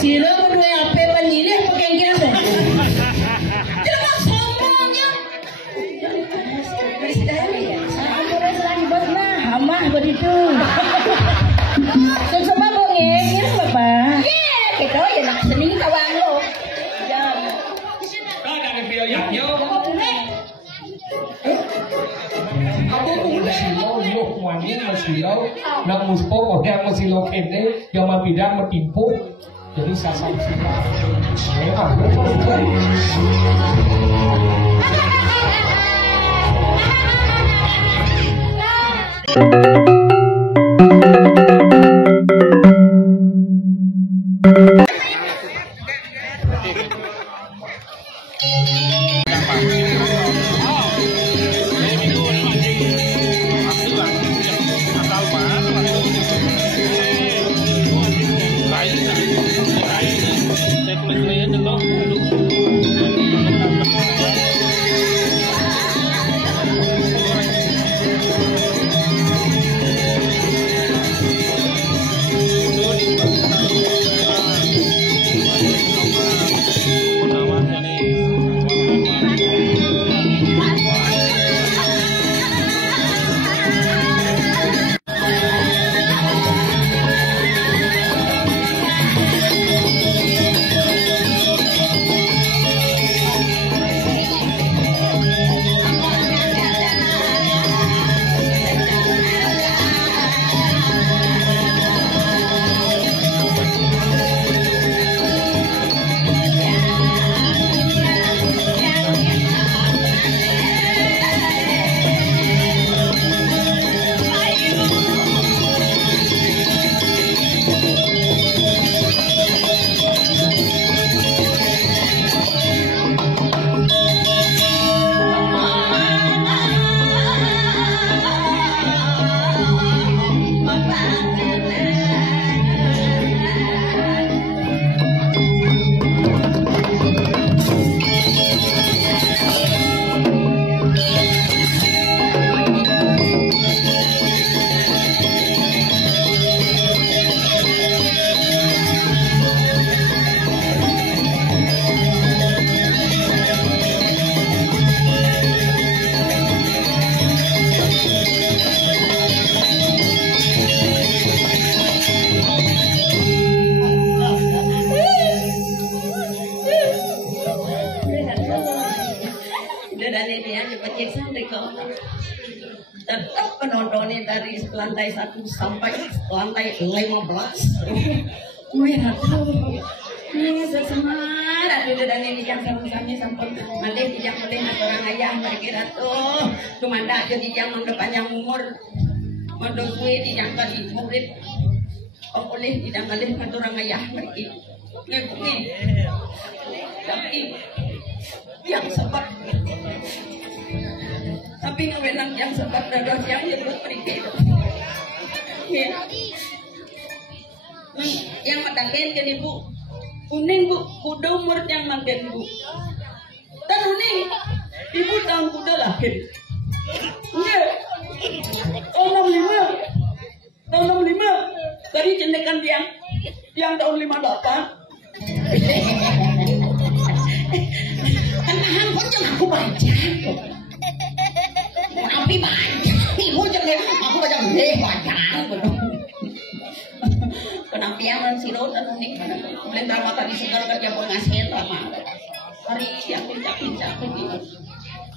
Sila mo dua ape panili pakai kira saya. Jangan sombongnya. Aku rasa lagi bos nah, hamah begitu. Coba bongeng, kira bapak. Iya, kita ya nak seni kawan lo. Đó là cái video dập vô. Aku tuh silo yo kuannya mau silo, nak muspo orang mau silo kene, yang mau bidang mau timpu, jadi sasam silo. Tetap penontonnya dari lantai 1 sampai lantai 15. Merah tuh. Ini sesemara itu dan ini yang sama-sama sampai nanti tidak boleh orang ayah mereka tuh. Cuma dah jadi yang panjang umur. Mendosui tidak kali murid. Oh boleh tidak boleh orang ayah mereka. Nih. Tapi yang sebab tapi ngewenang yang sebab dados yang nyebut pergi yang matangin jadi bu kuning bu kuda umur yang makin bu dan kuning ibu tahun kuda lahir enggak tahun 65 tadi cendekan yang tahun 58 kan pun jangan aku baca tapi banyak ibu jangan aku baca banyak penampilan siro dan unik boleh drama tadi segala kerja pengasihan lama hari yang pincak begitu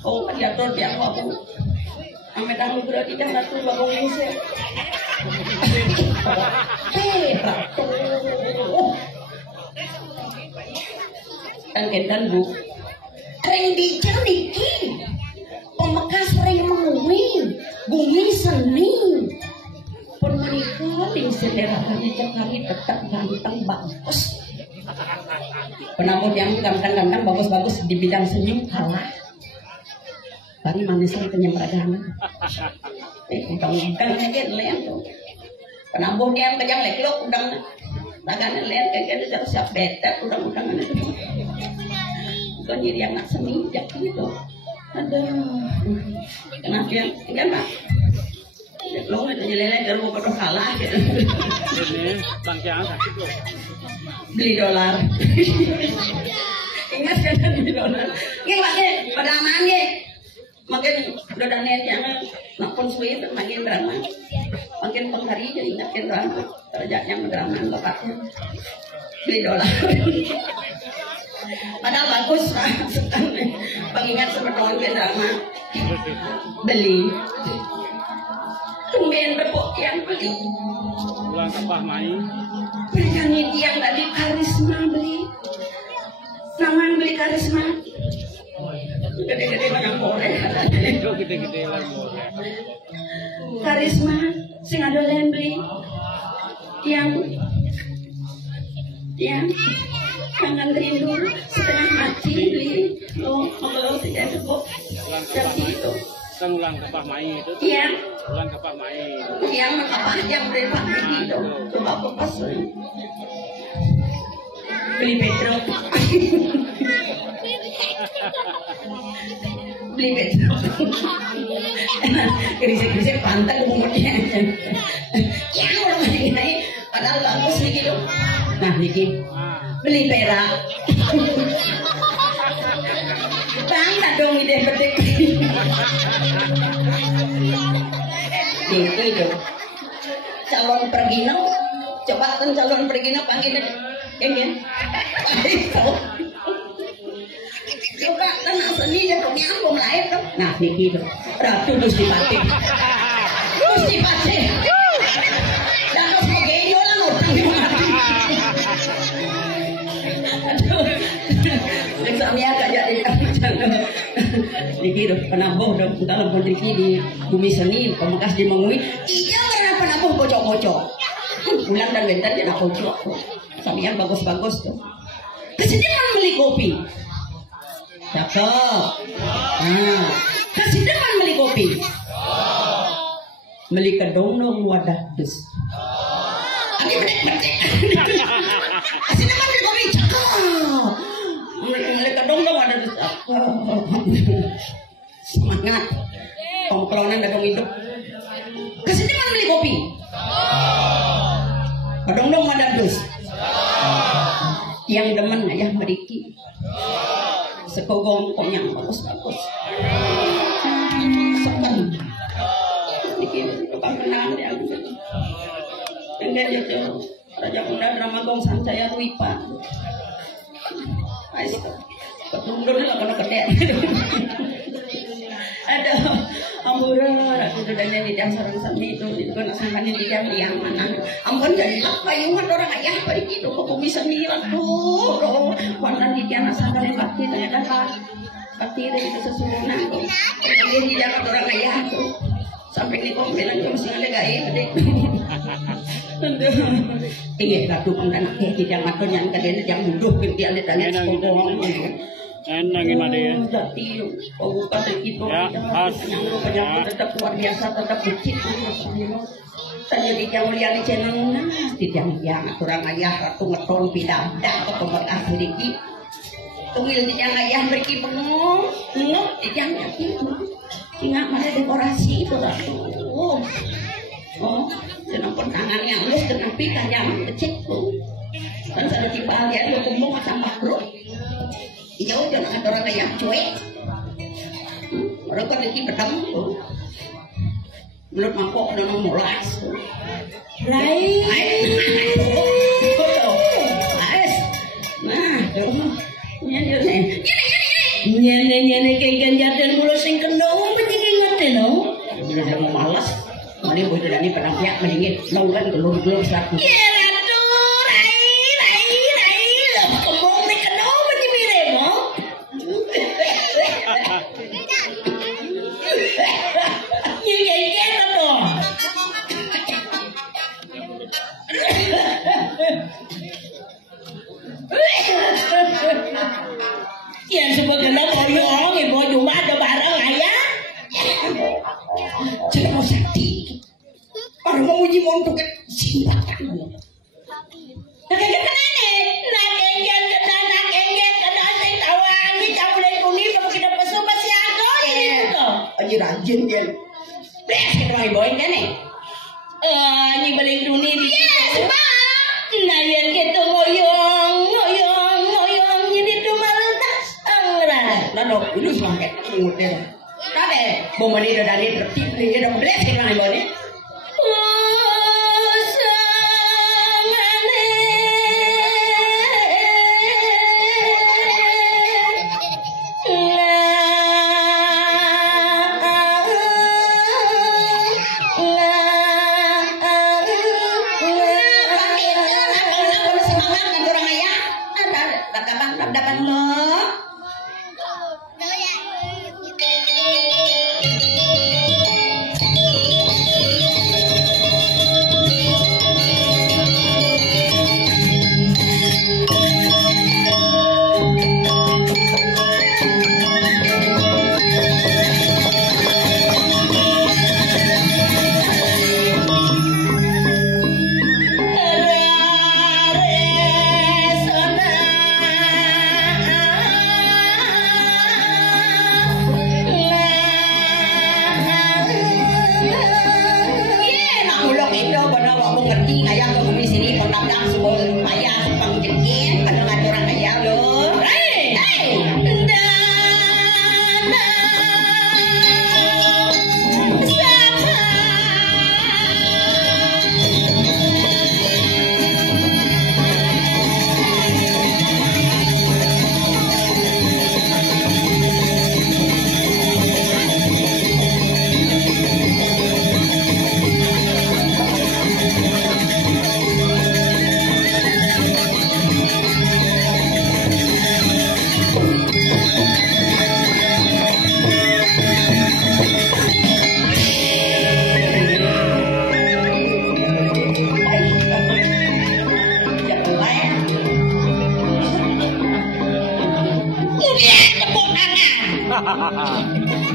oh diatur dia aku ame dahulu berarti dah ratu bagong lengser ratu dan bu ring diceriki pemekas ring menguing bunyi seni pemenikah di sederhana cekari tetap ganteng bagus penamun yang ganteng bagus-bagus di bidang seni kalah tadi manisan penyembragaman udang-udang aja lain tuh penamun yang kejang lagi lo udang dagangan lain kayak siap bete udang-udangan itu bukan jadi anak seni jadi gitu. Aduh, kenapa ya? Enggak, Pak. Lo nggak jadi lele dan mau pada kalah ya. Ini bangkian sakit loh. Beli dolar. Ingat kan beli dolar. Nggih pakai pada amannya. Makin udah daniel jangan nakon suwi makin drama. Makin penghari jadi ingatkan drama. Kerjanya mendrama bapaknya. Beli dolar. Padahal bagus pengingat seperti ke drama. Beli. Tumben repot yang beli. Pulang ke Pak Mai. Penyanyi yang tadi karisma beli. Nama beli karisma. Gede-gede banyak boleh. Itu gede-gede lagi boleh. Karisma sing adolen beli. Yang jangan rindu setengah mati beli. Oh, kalau tidak cukup. Jadi itu. Kan ulang ke Pak Mai itu. Iya. Ulang ke Pak Mai. Yang apa yang beli Pak Mai itu. Coba aku pas. Beli Petro. Beli Petro. Gerisik-gerisik pantai umurnya. Yang orang ini padahal bagus nih gitu. Nah niki beli perak. Bangga dong ide petik. Itu calon pergino. Coba kan calon pergino panggil ini. Coba kan seni dia punya aku lahir kan. Nah niki tuh Ratu Gusti Patih. Gusti Patih. Dan sebagai idola utang. Aduh. Suami agak jadi niki tuh penabuh dan kalau berdiri di bumi seni pemekas di Mengui. Iya orang penabuh bocok-bocok. Bulan dan bentar dia nak bocok. Samian bagus-bagus tuh. Kesedihan beli kopi. Cakep. Nah, kesedihan beli kopi. Beli kedong-dong wadah dus. Ini bedek-bedek. Kesedihan beli kopi. Cakep. Beli kedong-dong wadah dus. Semangat. Pengklonan dagang hidup. Kesedihan beli kopi. Kedong-dong wadah dus. Yang demen ayah meriki. Sekogong yang bagus-bagus. Sekarang bikin kepangenang dia. Enggak dia Raja Muda drama gong sancaya ruipa. Ais ketundul lah kena kedek. Ada ampura ratu dadanya di dalam sarang sami itu kan asalnya di yang mana. Ampun jadi apa yang orang ayah balik itu kok bisa nilai tuh. Warna di dia asalnya pasti ternyata pasti itu sesungguhnya. Dia di dalam orang ayah tuh. Sampai ini kok bilang masih ada gaya deh. Iya ratu pendanak di yang atau yang kadang yang duduk dia ada tanya ngomong. Enangin ada ya. Jadi kabupaten itu yang tetap luar biasa, tetap kecil. Terjadi yang mulia di channel tidak yang orang ayah ratu ngeton pidadak atau berasal diki. Tungil di yang ayah berki penuh, di yang itu. Ingat mana dekorasi itu ratu. Oh, kenapa tangannya halus, kenapa kayaknya kecil tuh. Kan ada tipe alian berkumpul macam makro. Jauh jangan ada orang kayak cuek. Orang kan lagi ketemu. Menurut mangkok udah mau mulas. Lain. Nah, nyene kengken jaten kula sing kendong penting ngaten no. Udah mau malas. Mari bodo dani penampiak mendingin laulan gelur-gelur satu. Yang sebagainya boyong, ibu cuma ada barang ayah. Jangan mau sakti. Orang mau uji mau untuk silakan. Rajin dia. Beh, kita boyong kan nih. Nyi balik duni di nah yang gitu ngoyong jadi tuh malas dok ini sampai ngutip kade bomani dari tertib ini dok beres kan ini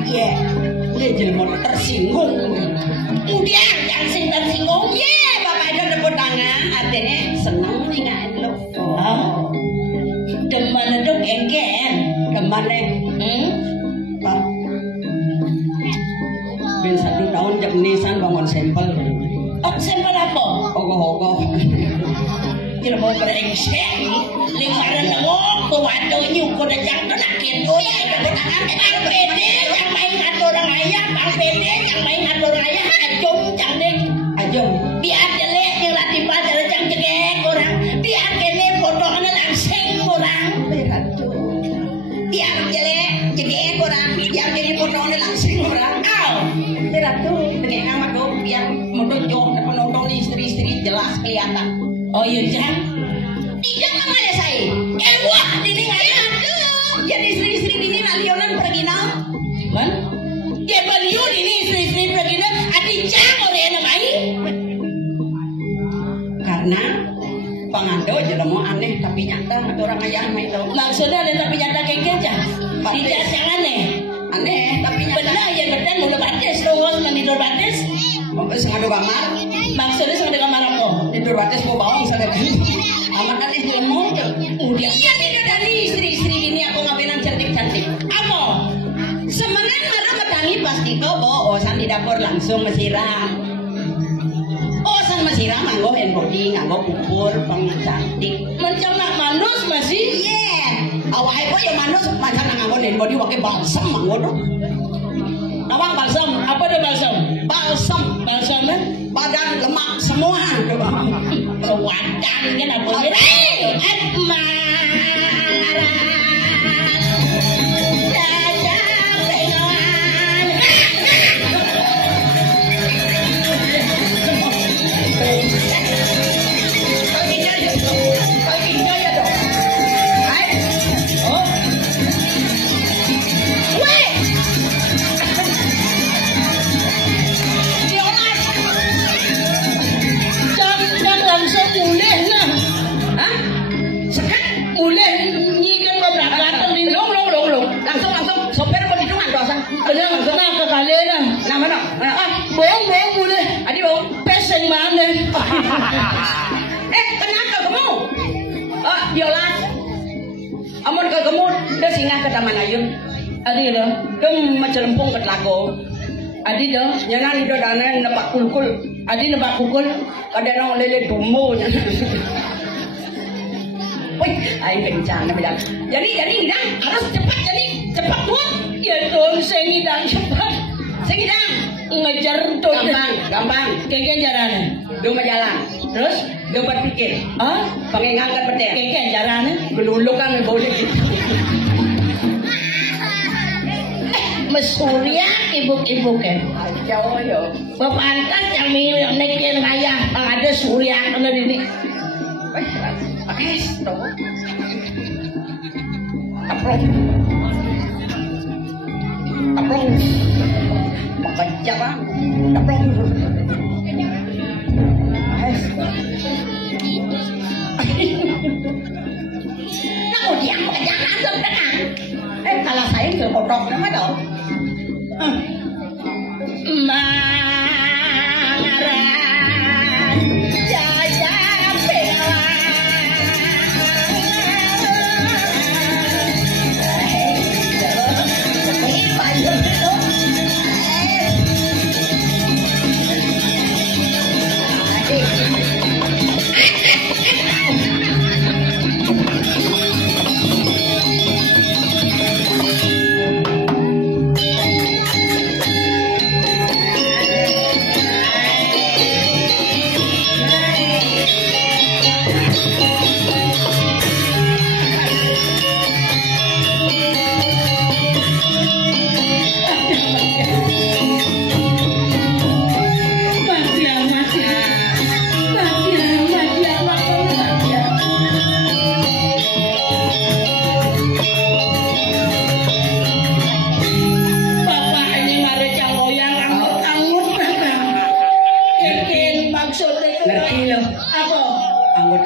Iya, udah jelmon tersinggung. Kemudian yang sing tersinggung, iya bapak itu tepuk tangan, artinya seneng ingat lo. Oh, demen itu genggen, demennya, Pak. Ben 1 tahun jam nisan bangun sampel. Oh, sampel apa? Ogoh-ogoh. Tidak mau berengsek, lingkaran nengok, kuwato nyukur dan jangan nak gitu ya. Bang Pede yang main atur orang ayah, Bang Pede yang main atur orang ayah, ajung jangan ajung. Biar jelek yang latih pada jangan jegek orang, biar kene fotonya langsing orang. Biar jelek jegek orang, biar kene fotonya langsing orang. Kau, tidak tuh, dengan amat tuh, biar menunjuk penonton istri-istri jelas kelihatan. Oh iya jam, tidak mana saya? Wah, ini ngaya tuh. Jadi istri-istri ini nalionan pergi nau, man? Dia baliun ini istri-istri pergi nau. Adi jam oleh namai. Karena pangando jadi mau aneh tapi nyata ada orang ayah main tau. Maksudnya ada tapi nyata kengkel jam. Tidak yang aneh, aneh tapi nyata. Benar ya betul mau batas, terus mendidur batas. Sengaja kamar. Maksudnya sengaja kamar apa? Tidur batas mau bawang sengaja. Amat aneh dia mau. Kemudian dia tidak dari istri-istri ini aku ngapain cantik-cantik. Apa? Semenang marah metangi pasti kau bawa osan di dapur langsung mesiram. Osan mesiram nganggo handbody, nganggo kupur, cantik. Macam nak manus masih? Yeah. Awalnya kok ya manus macam nganggo handbody pakai balsam nganggo tuh. Awang balsam, apa tuh balsam? Balsam, balsamnya badan lemak semua. Wadah kan apa? Bohong boleh. Adi bohong peseng mana? Kenapa kamu? Viola. Amun ke kamu dah singgah ke Taman Ayun. Adi dah, kamu macam lempung ke telago. Adi dah, jangan itu dana nampak kulkul. Adi nebak pukul ada nong lele dumo. Wih, ayo kencang bilang. Jadi Idang harus cepat cepat buat. Ya dong, saya Idang cepat. Saya Idang ngejar tuh. Gampang. Kayak jalannya. Dia jalan. Terus dia berpikir, pakai ngangkat petir. Kayak jalannya. Gelulukan boleh. Mesurya ibu-ibu kan. Jauh yo. Bapantas yang milik nekin raya ada surya kena ini. Pakai stop. Aplong. Baca bang. Aplong. Nah, dia jangan tenang. Kalau saya ke kodok nama dong. Mangaran jaya bela.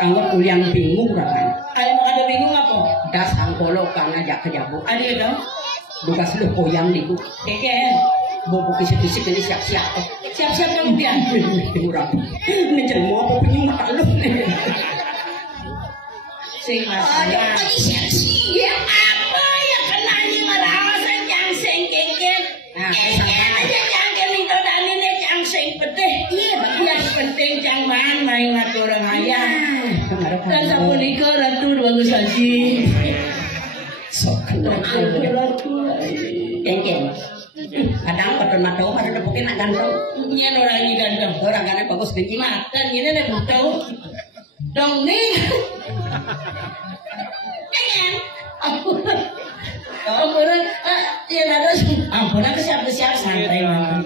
Anggot uliang bingung kan? Ada bingung apa? Das angkolo kang ajak kejabu. Ada itu? Bukan sudah koyang diku. Keken. Bobo kisik-kisik ini siap-siap. Siap-siap kemudian. Kurang. Menjelmu apa punya mata lu? Sing masalah. Siap apa yang kena ni marah yang sing keken. Nah, aja jangan itu dan ini yang sing pedih. Iya, yang penting jangan main ngatur orang ayah. Dan sapunika ratu bagus haji. Sok ratu. Kengkeng. Kadang padahal matau pada nepukin nak ganteng. Nyen orang ini ganteng. Orang ganteng bagus tinggi mah. Dan ini nih butau. Dong nih. Kengkeng. Ampun. Ya ada. Ampun aku siap-siap santai mah.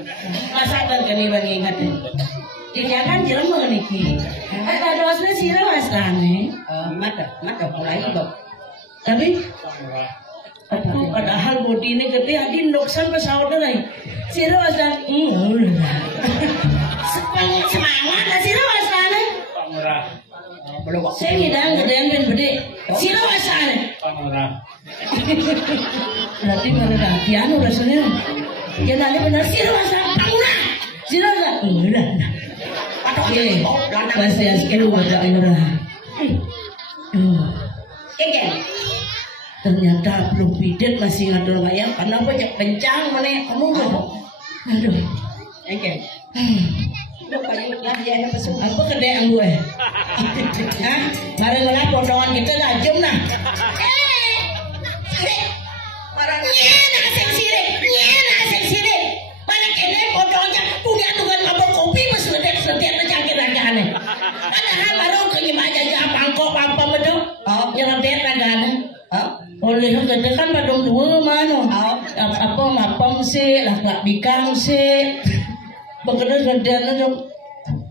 Masa dan kini bagi ingat. Jangan jelema niki. Ada dosnya sira wasane. Mata mulai dok. Tapi padahal body ini gede hadi nuksan pesawat lain. Sira wasan. Semangat lah sira wasane. Pamurah. Saya ngidang gedean dan gede. Sira wasane. Pamurah. Berarti perhatian rasanya. Ya tadi benar sira wasane. Pamurah. Sira wasane. Oke, masih askeru wajah ini. Keken. Ternyata belum pidet masih ngatur ayam karena banyak kencang mana kamu ngomong. Aduh. Keken. Udah paling lagi ya pesan. Apa kedean gue? Hah? Gara-gara pondongan kita tajam nah. Orang asik sirih. Mana kene pondongannya punya dengan mabok kopi mas setiap aneh. Padahal baru kelima aja pangkok apa betul? Yang lihat agaknya. Oleh kerja kan badung dua mana? Apa mapam sih, lak bikang sih. Bekerja kerjaan aja.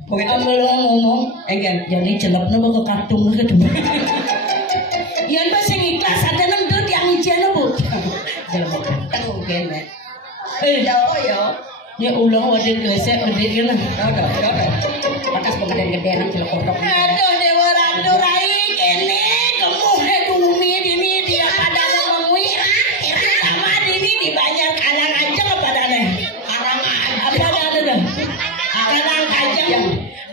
Begitu ngomong, jadi celapnya bawa kartung gitu. Yang tu sing ikhlas ada nang dut yang ijian bu. Celap kan mungkin. Jauh yo. Ya ulang wadah gelesek berdiri lah. Pakas pengadaan-gadaan yang celok kodok. Aduh dewa ratu rai kene kemuhe bumi ini dia pada ngomongin sama ini di banyak karang aja apa ada? Karang apa ada dah? Karang aja.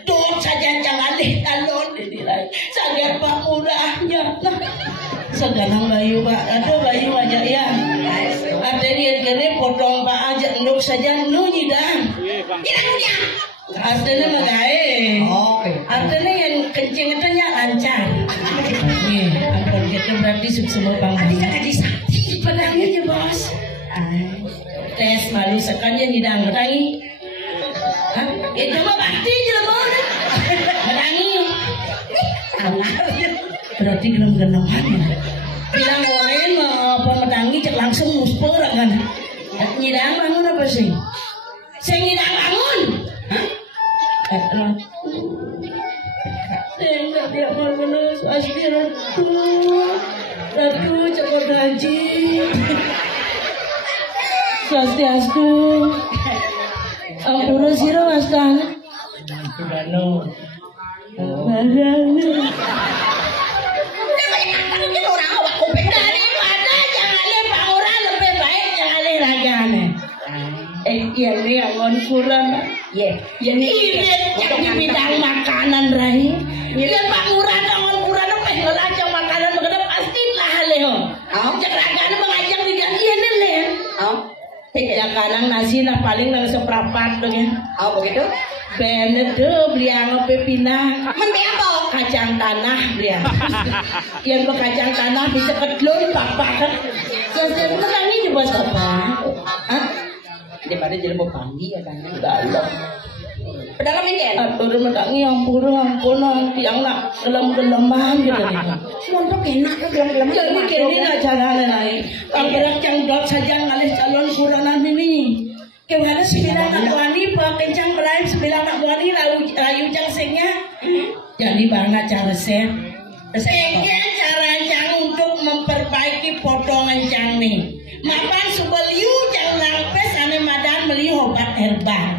Tuh saja jangan ditalon didirai. Sangat pak mudahnya. Sekarang bayu pak, ada bayu aja ya. Ada dia kene potong pak aja nduk saja nunyi dah. Bilang dia. Artinya magae. Oke. Artinya yang kencing itu nya lancar. Nih, ampun gitu berarti semua bang. Adik sakti pedangnya ya bos. Tes malu sekalian hidang pedangi. Hah? Itu mah pasti jelema. Pedangi. Berarti gelem-geleman ya. Bilang lain apa pedangi cek langsung muspur kan. Nyidang bangun apa sih? Saya nyidang bangun. Hah? Saya dia mau menulis asli ratu cepat haji. Swastiastu. Ampura sira wastang. Bano. Iya nih angon pulang. Iya nih jadi bidang makanan rai. Iya Pak Murah angon pulang apa ngelajar makanan mengenai pasti lah leo. Cekrakan mengajak tiga iya nih leo. Tiga kadang nasi lah paling nang seprapat dong ya. Begitu. Bener tuh beli apa pindah. Beli apa? Kacang tanah beli. Yang kacang tanah bisa kedlur papa kan. Sebenarnya ini coba siapa? Daripada jadi mau pandi ya kan dalam pedagang ini baru mendangi ampun yang nak gelem-geleman gitu nih montok enak kan gelem-geleman jadi kini nak caranya lain anggaran cangdot saja ngalih calon kuranan ini kemana sembilan anak wani kencang melayu 9 anak wani layu cangsengnya jadi banget cara set cara cang untuk memperbaiki potongan cang nih mapan subeliu jangan lampes ane madan beli obat herbal.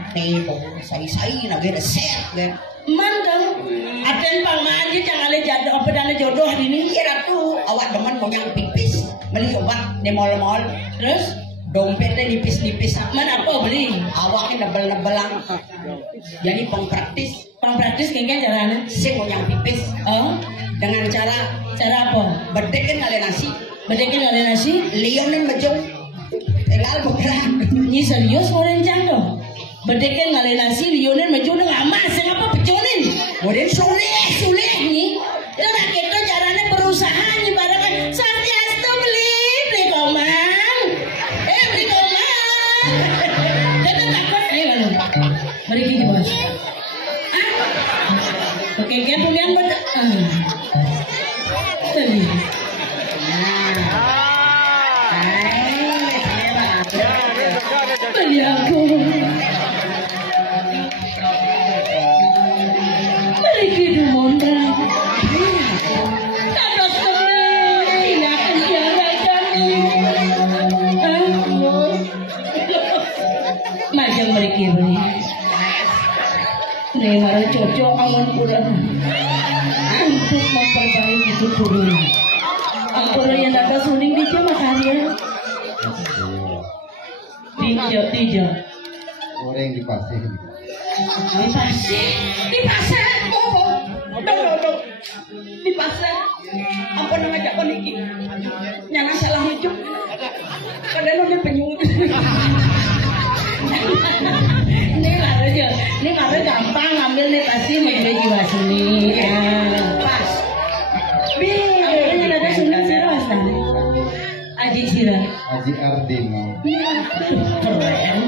Sai lagi resep deh. Mandang, aten pangmandi jangan le jodoh apa dana jodoh ini. Iya ratu, awak demen mau yang pipis beli obat di mall-mall. Terus dompetnya nipis-nipis. Mana apa beli? Awaknya nebel-nebelang. Jadi pengpraktis kayaknya caranya. Si mau yang pipis. Dengan cara apa? Bedekin kali nasi. Bedekin kali nasi, lionin bejong, tinggal bergerak. Ini serius orang cangdo. Bedekin kali nasi, lionin bejong dengan emas, apa bejonin? Kemudian sulit nih. Orang kita caranya berusaha nih barangkan. Swastiastu beli komang. Beli komang. Kita takut ayo beri kita bos. Oke, kan punya betul. Beli aku beli gitu monda tak sebeli tidak akan jalan macam mereka beli nih harus cocok awan kurang untuk memperbaiki itu turun ampun yang dapat suling di jam makannya Tijo. Orang di pasir. Di pasar. Dong. Di pasar. Apa nama jak koniki? Nyana salah hidup. Padahal udah penyung. Ini baru gampang ngambil nih pasti meja jiwa sini. Pas. Apa ada sunan sirwas kan? Aji Sira. Aji Ardino. Keren.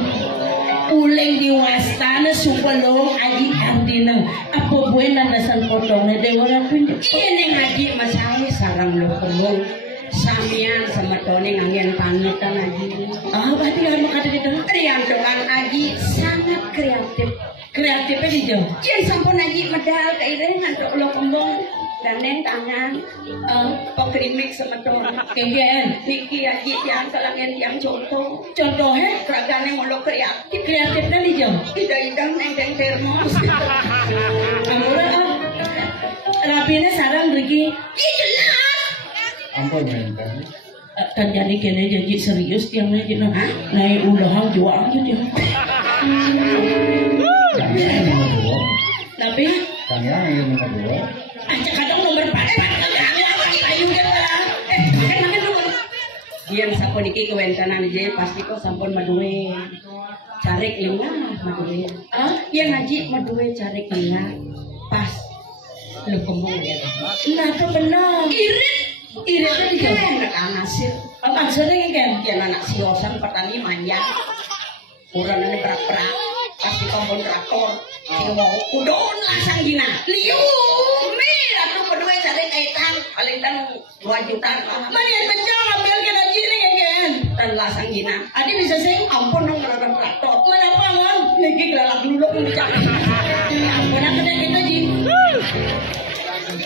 Uleng di wastana supelong Aji Ardino. Apa buena dasar potongnya deh orang tunjuk. Ini Aji masalah sarang lo pelong. Samian sama Tony ngangin panutan Aji. Berarti kamu kata gitu. Rian doang Aji sangat kreatif. Kreatifnya di jauh. Yang sampun Aji medal kairin ngantuk lo kembang. Dan tangan pokrimik sama Tony. Kemudian Niki Aji yang selangin yang contohnya keragane ngolo kreatif. Kreatifnya di jauh. Ida-ida neng termos. Amura rapinya sarang Riki. Jelas. Ampun minta. Kan jadi kene jadi serius dia mah jadi naik ulah jual aja dia. Tapi Kang yang nomor 2. aja kadang nomor 4 ayo dia dia sampun iki kewentanan aja pasti kok sampun maduwe carik lima Maduwe. Yang ngaji maduwe cari kena pas lu kembung dia. Nah tuh benar. Iritnya dijawab anak anasir. Apa sering kan? Yang anak siosan petani manja. Orang ini berak-berak. Kasih kompon traktor. Siwa kudon lasang gina. Liu. Aku berdua cari kaitan. Paling tan 2 juta. Mana yang pencang ambil kita jiri kan? Dan lasang gina. Adi bisa sing ampun dong berak traktor. Mana pangan? Lagi gelalak dulu puncak. Ini ampun aku dan kita ji.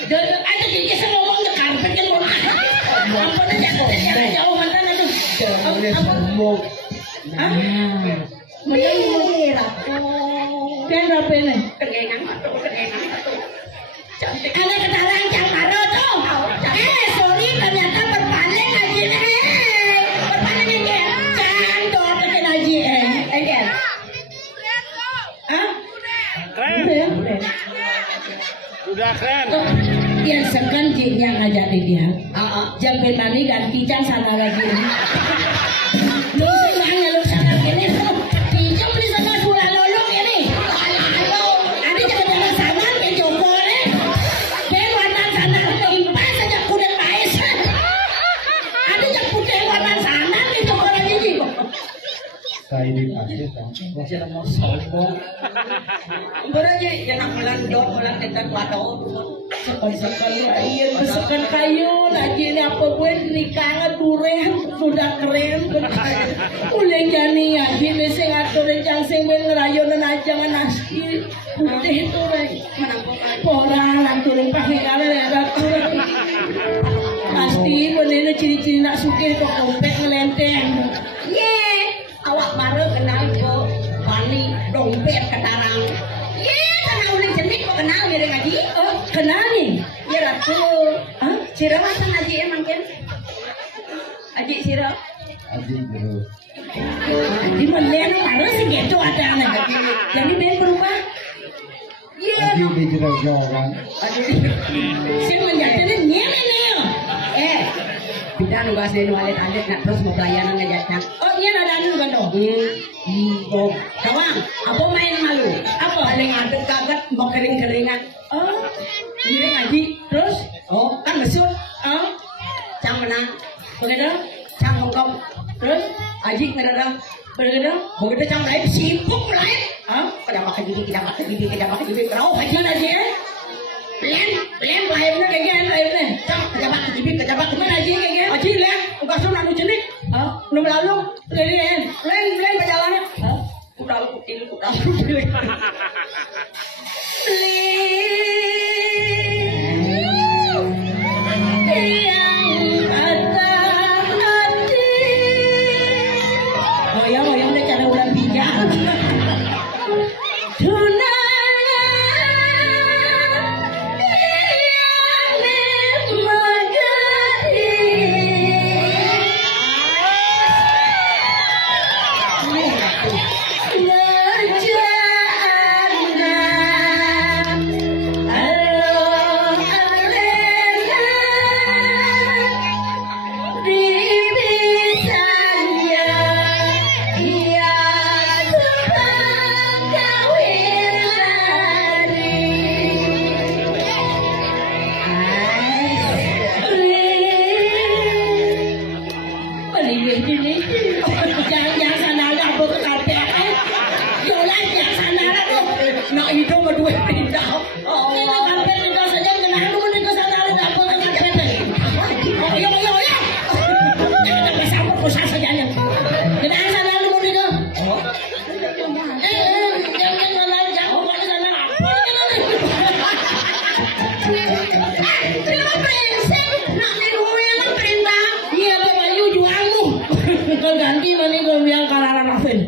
Dan ada jadi ngomong ke karpet kan mau. Ampun aja jauh mantan itu. Ngomong. Menang ratu. Kan apa ini? Kengengan atau cantik. Ada ketaran yang baru tuh. Sorry ternyata berpaling lagi nih. Berpaling aja. Candor dengan haji engel. Keren. Udah keren. Yang sekan yang ngajarin dia. Jam petani ganti can sana lagi. Lu semuanya lu sana gini. Pinjam di sana bulan lolong ini. Ada jangan sana ke Joko nih. Ben warna sana impas saja kuda pais. Ada yang putih warna sana ke Joko lagi. Saya dipasih kan. Jangan mau sombong. Berarti jangan melandot melang dekat wadah. Sekali iya besekan kayu lagi ini apa gue nikah duren sudah keren uleng jani ya gini sing atur rencang sing ben ngerayon dan aja nasi putih itu orang lanturin pakai kalian ada turun pasti bener ciri-ciri nak suka kok dompet ngelenteng awak baru kenal kok Bani dompet ketarang kenal uleng jenik kok kenal mirip ngaji kenal nih ya ratu sira masa ngaji emang kan aji sira Aji dulu. di mana harus sih gitu ada anak jadi ben berubah Aji di jeruk kan. sih menjadi nih kita nugas dari walet-walet nak terus mau pelayanan ngajaknya oh iya ada anu kan dong Kawang, apa main malu? Apa? Paling aduk kaget, mau kering-keringan. Ini ngaji terus Kan besok. Cang menang. begitu Cang ngomong. terus Aji ngerada. begitu Begitu cang lain, sibuk lain. Kita makan gigi, kita makan gigi, kita makan gigi. Kerau, haji ngaji ya Len lahirnya kayak gini lahirnya Cang, kejabat ke gigi, kejabat ke mana aja kayak gini Aji, len. Ugasum nanu jenik. belum lalu jadi Len, perjalanan. Udah luputin. Goyang udah cara ulang pinjam. Ganti mana kau biang kalaran Rafael.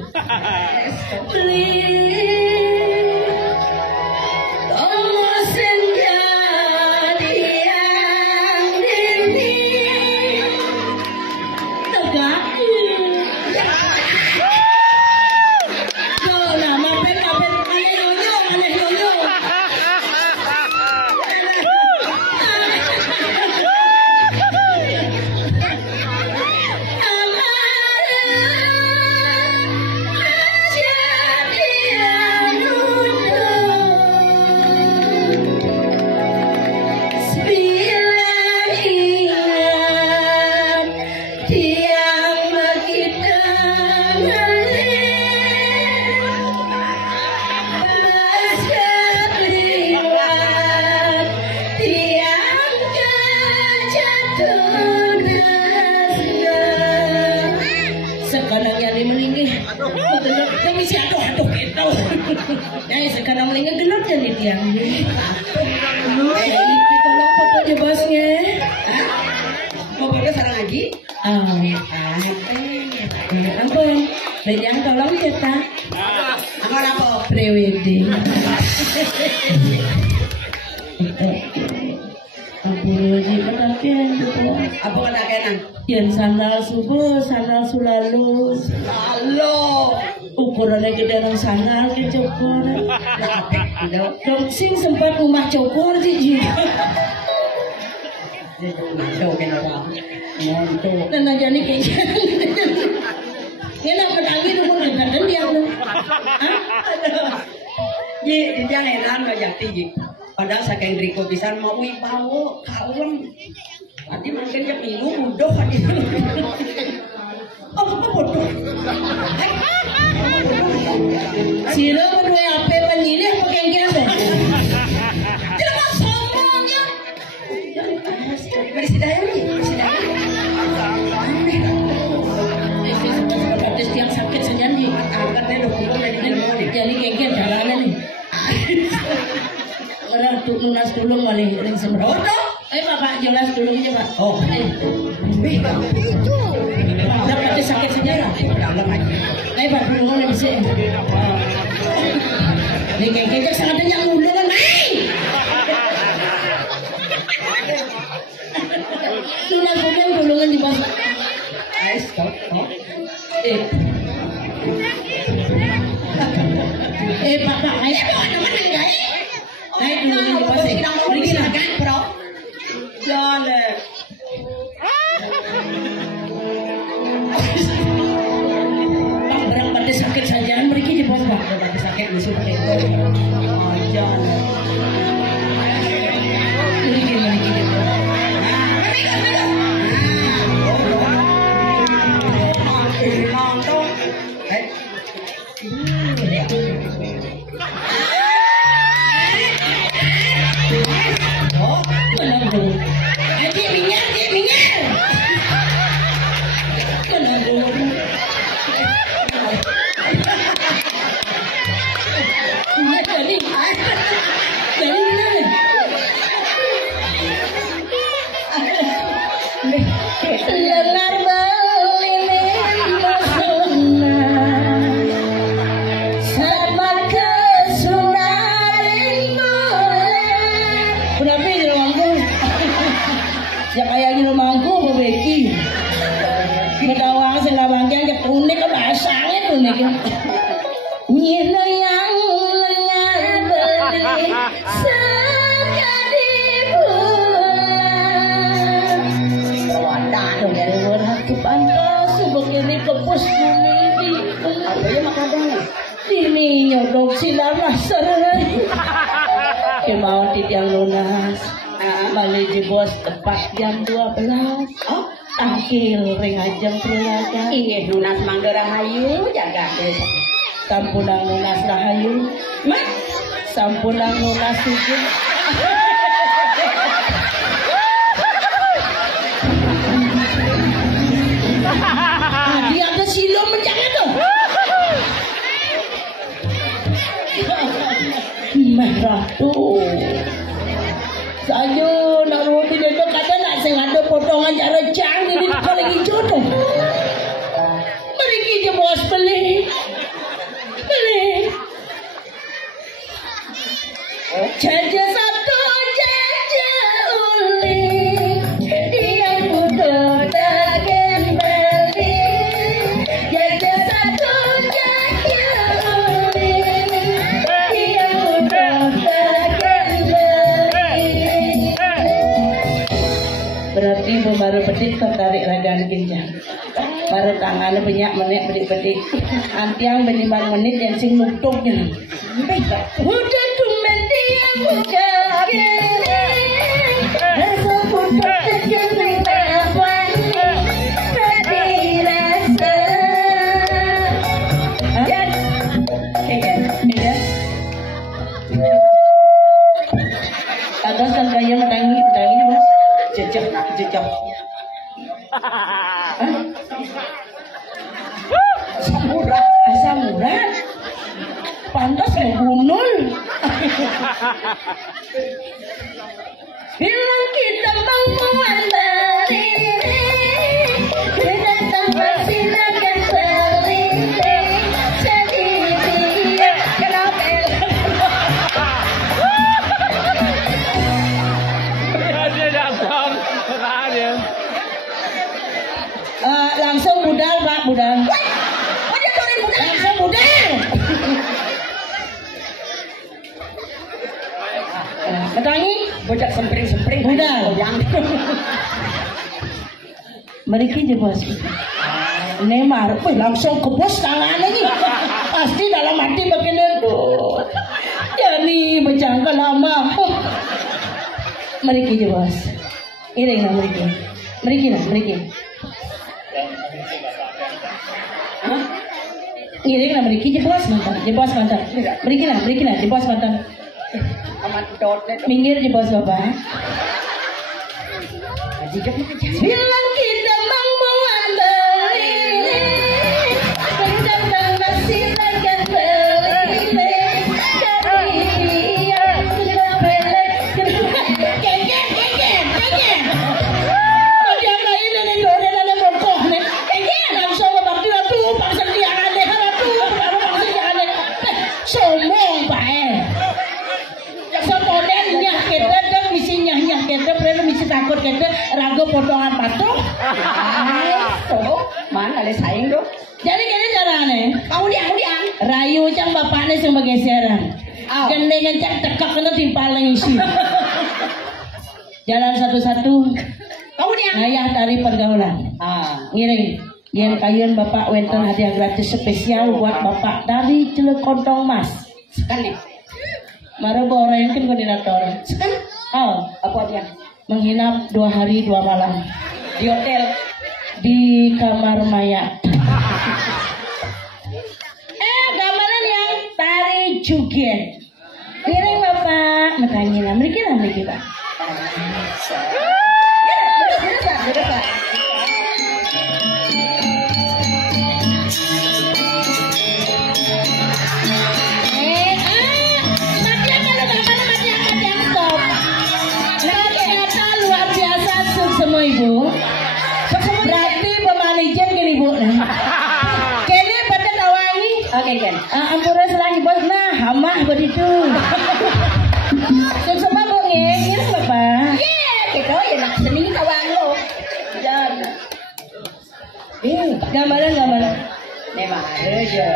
Yeah. misi aduh gitu. Ya sekarang mendingan gelap jadi tiang. Kita lupa aja bosnya. Mau foto sarang lagi? Ampun, dan yang tolong kita Apa? pre-wedding. Ampun, jika kakek gitu. Apa kata kenang? Yang sandal subuh, sandal sulalu. Halo. Ukurannya gede orang sandal ke cokor. Dong sing sempat rumah cokor sih. Coba kenapa? Dan aja nih kayaknya. Ngena petagi tuh pun kadang dia tuh. Ji, dia ngenan ngajak tinggi. Padahal saking Riko pisan mau ipawo kaum. Tadi mungkin dia minum bodoh tadi. Oh, bodoh. Sila berdua apa penilih pakai gede. Jangan sombong ya. Bersidaya. Yang sakit saja nih. Angkatnya dokumen lagi Jadi kengkel jalanan nih. Orang tuh lunas tulung malih ring semprot. Bapak jelas tulung aja Pak. Oh. Itu. Dapat sakit saja lah. Pak tulung nih bisa. Nih kengkel sangat yang ulungan. Lunas tulungan di bawah. Stop. Bapak, ayo teman enggak? Naik dulu di pasir. Pergi lah kan, bro. Jangan. Pak, berapa sakit saja pergi di pos Pak. Berapa sakit musuh pakai. Jangan. Pergi. Ya kayak gini mangku bebeki. Kedawang sing lawangnya ke unik ke bahasanya unik. Nyilo yang lengan beli sekali bulan. Wadah dong dari luar hati pantas begini ke pos bumi. Artinya makadang. Ini nyodok silarlah sarai. Kemauan titiang lunas. Balik di bos tepat jam 12. Oh, Akhir ring ajang perlaga. iya lunas mangga rahayu jaga deh. Sampunang lunas rahayu. Mak, Sampunang lunas sujud. Dia ada silo menjaga tuh. Merah tuh. Sayo nak roti itu kata nak saya ada potongan cara canggih di kau lagi jodoh. Mereka je bos beli. Jaja satu jaja uli dia butuh dagen beli. Jaja satu jaja uli dia butuh dagen beli. Berarti baru petik tertarik ragan ginjal. Baru tangannya banyak menit pedik-pedik. Antiang benimbang menit yang sing nutupnya. Udah tumen dia buka gini. Rasa putus terjadi apa tadi rasa. Ya, ya. Atas kan kaya mendangi bos. jejak nak jejak. Asam urat. pantas ngebunul. Bilang kita mau andari, kita tempat silakan selidik, sedih dia kenapa? Dia datang, kalian. Langsung budal Pak, budal. Oh dia turun budal. Langsung budal. Ketangi, bocah sempring-sempring budal. yang Mereka je bos. Neymar, langsung ke bos tangannya nih. Pasti dalam hati begini tuh. Jadi berjangka lama. Mereka je bos. Iring lah mereka. Mereka. Iring lah mereka je bos mantan. Mereka lah je bos mantan. amat dotnya Minggir je bos bapak. Bilang kita mau andari, kita masih akan beli dari dia kita pelek. Kengeng. Dia kain ini dore dan bongkok nih. Kengeng langsung bakti waktu pasal dia aneh tu, pasal dia aneh. Sombong bae. Sotodennya kita dah misinya kita perlu misi takut kita ragu potongan patung. mana ada saing tuh Jadi kini caranya kaudian rayu cang bapaknya yang bergeseran. Gendengan cang tekak kena timpalan isi. Jalan satu-satu. kaudian Ayah tari pergaulan. Ngiring. Yang kayun bapak wenten hadiah gratis spesial buat bapak dari Cilekontong Mas. sekan nih Mara orang kan koordinator. sekan Oh, apa dia menginap 2 hari 2 malam di hotel di kamar mayat. Gambaran yang tari jugen. Ngiring bapak, makanya mereka pak. Berapa? Semua ibu, berarti pemanijan gini bu. Kini pada tawangi. Oke kan. Ampura selangi bos nah, hamah begitu. Semua bu ngiring bapak. Kita ya nak seni kawan lo. Dan Gambaran. memang aja.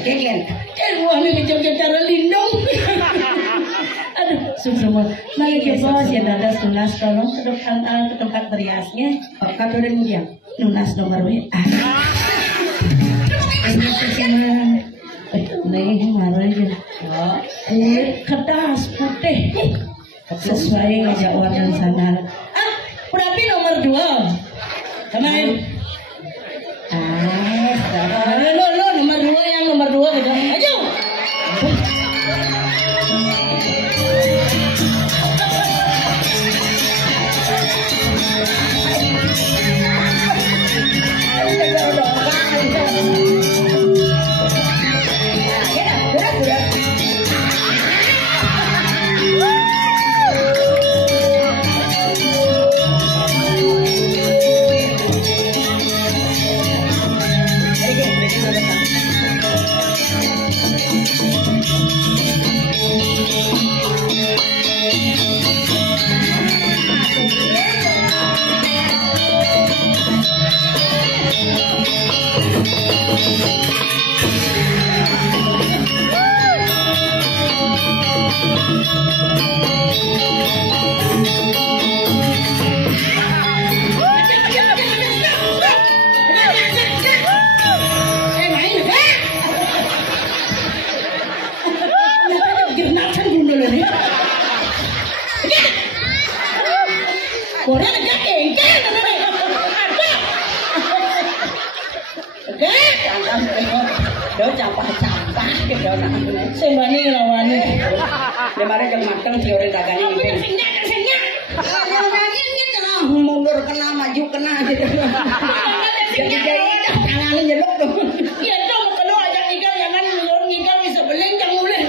Keken. Wah, ini joget cara lindung. Aduh, semua. Mari kita bos ya dadas tunas tolong ke tempat beriasnya. Katorin dia. Nunas nomor WA. Nih, marah aja. Kulit kertas putih. Sesuai ngejawab dan sana. Berarti nomor 2. Kemarin. Lo nomor 2 gitu. Ayo. Sembani lawani. Demare yang mateng teori dagane iki. Mundur kena maju kena gitu. Jadi tangannya nyeluk tuh. Ya dong kalau ajak nikah jangan nikah bisa beleng jangan mulai.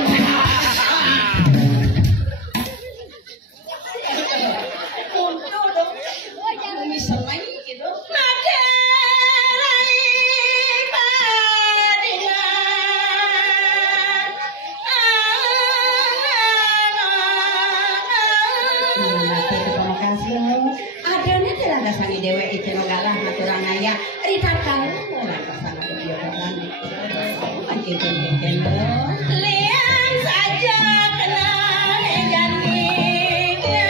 Lian saja kenal janiknya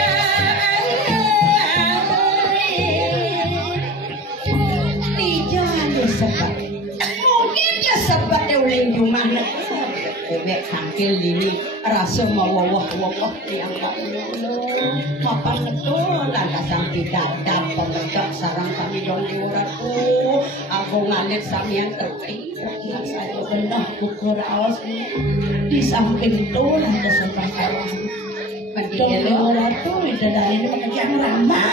dijual sebat mungkin ya sebat uling rumah bebek tampil ini rasa mau wah yang apa betul lantasan tidak dan pemerintah sarang kami dong diuratu aku ngalir samian terkait rakyat saya benar ukur awas di samping itu lantasan pasaran pendidikan diuratu itu dari ini pekerjaan ramah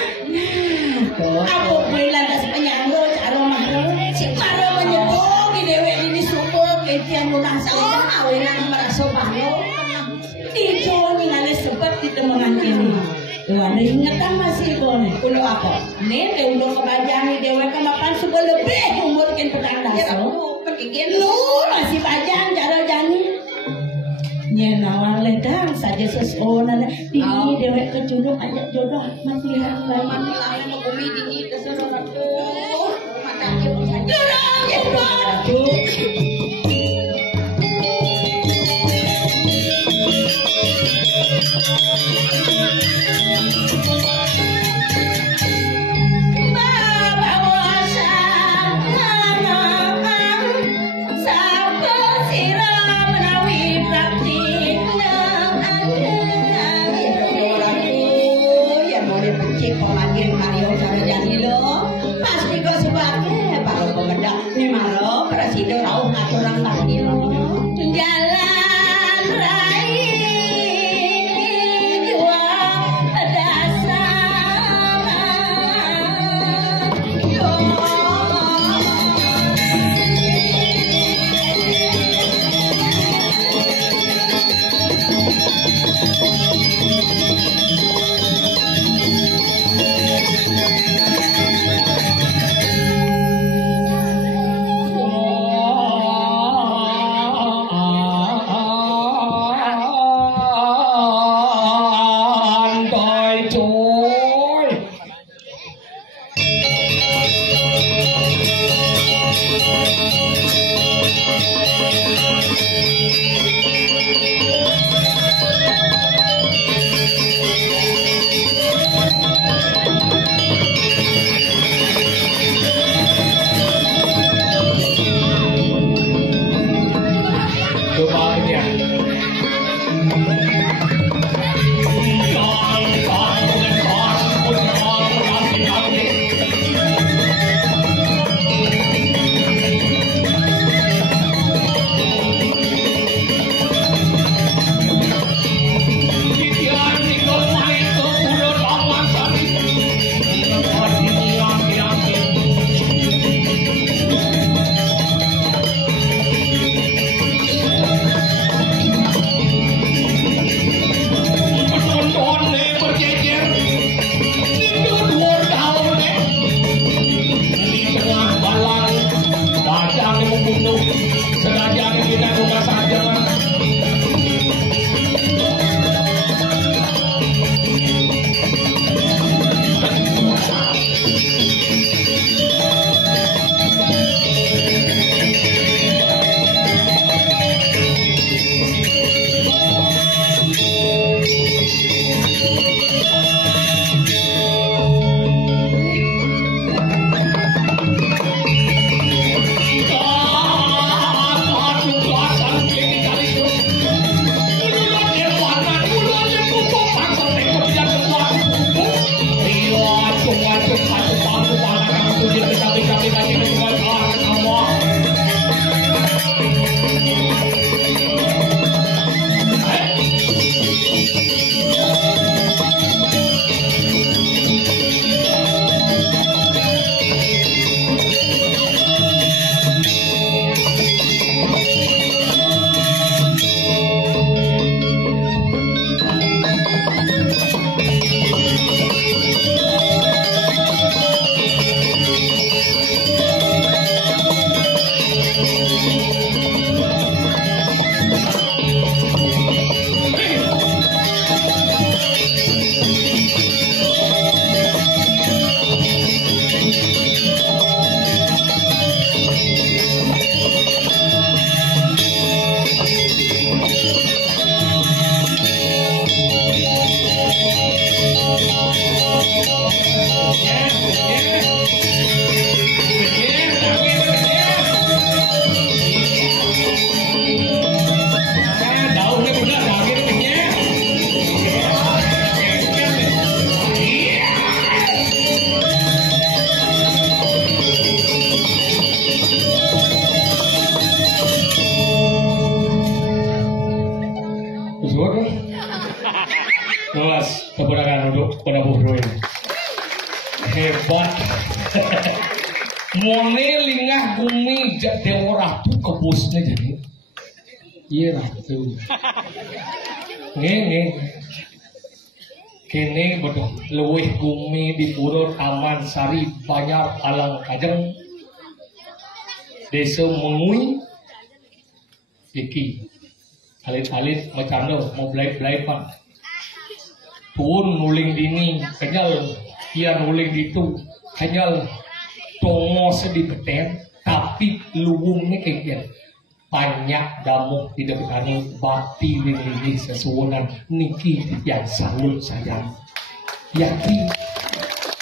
aku bilang das penyanggo cara mahal si cara menyebut di dewe ini sumur kecian lunas awinan merasa bahwa dijual ningali sebab ditemukan ini. Tuhan ingetan masih boleh. Kulo apa? Nih udah kebagian dewe kemakan sudah lebih umur kan petang dasar. Lu masih bajang cara jani. Nyenawang ledang saja sesuatu di dewe kejuduk ajak jodoh mati lain mati lain bumi dingin keseru satu mata ibu saja. Pemanggil Mario Sarojani lo pasti kau sebabnya baru pemenang nih Mario presiden tahu nggak Hebat. Mone lingah bumi dewa ratu kebosnya jadi. Iya ratu. Nge. Kene betul luwih bumi di Purut Aman Sari Banyar Alang Kajeng Desa Mengui iki alit-alit macam mau belai-belai pak pun nuling dini kenyal ia nuling gitu kenyal tongo sedih beten tapi luwungnya kayak banyak damu di depan bakti lili sesuunan niki yang salut sayang yakin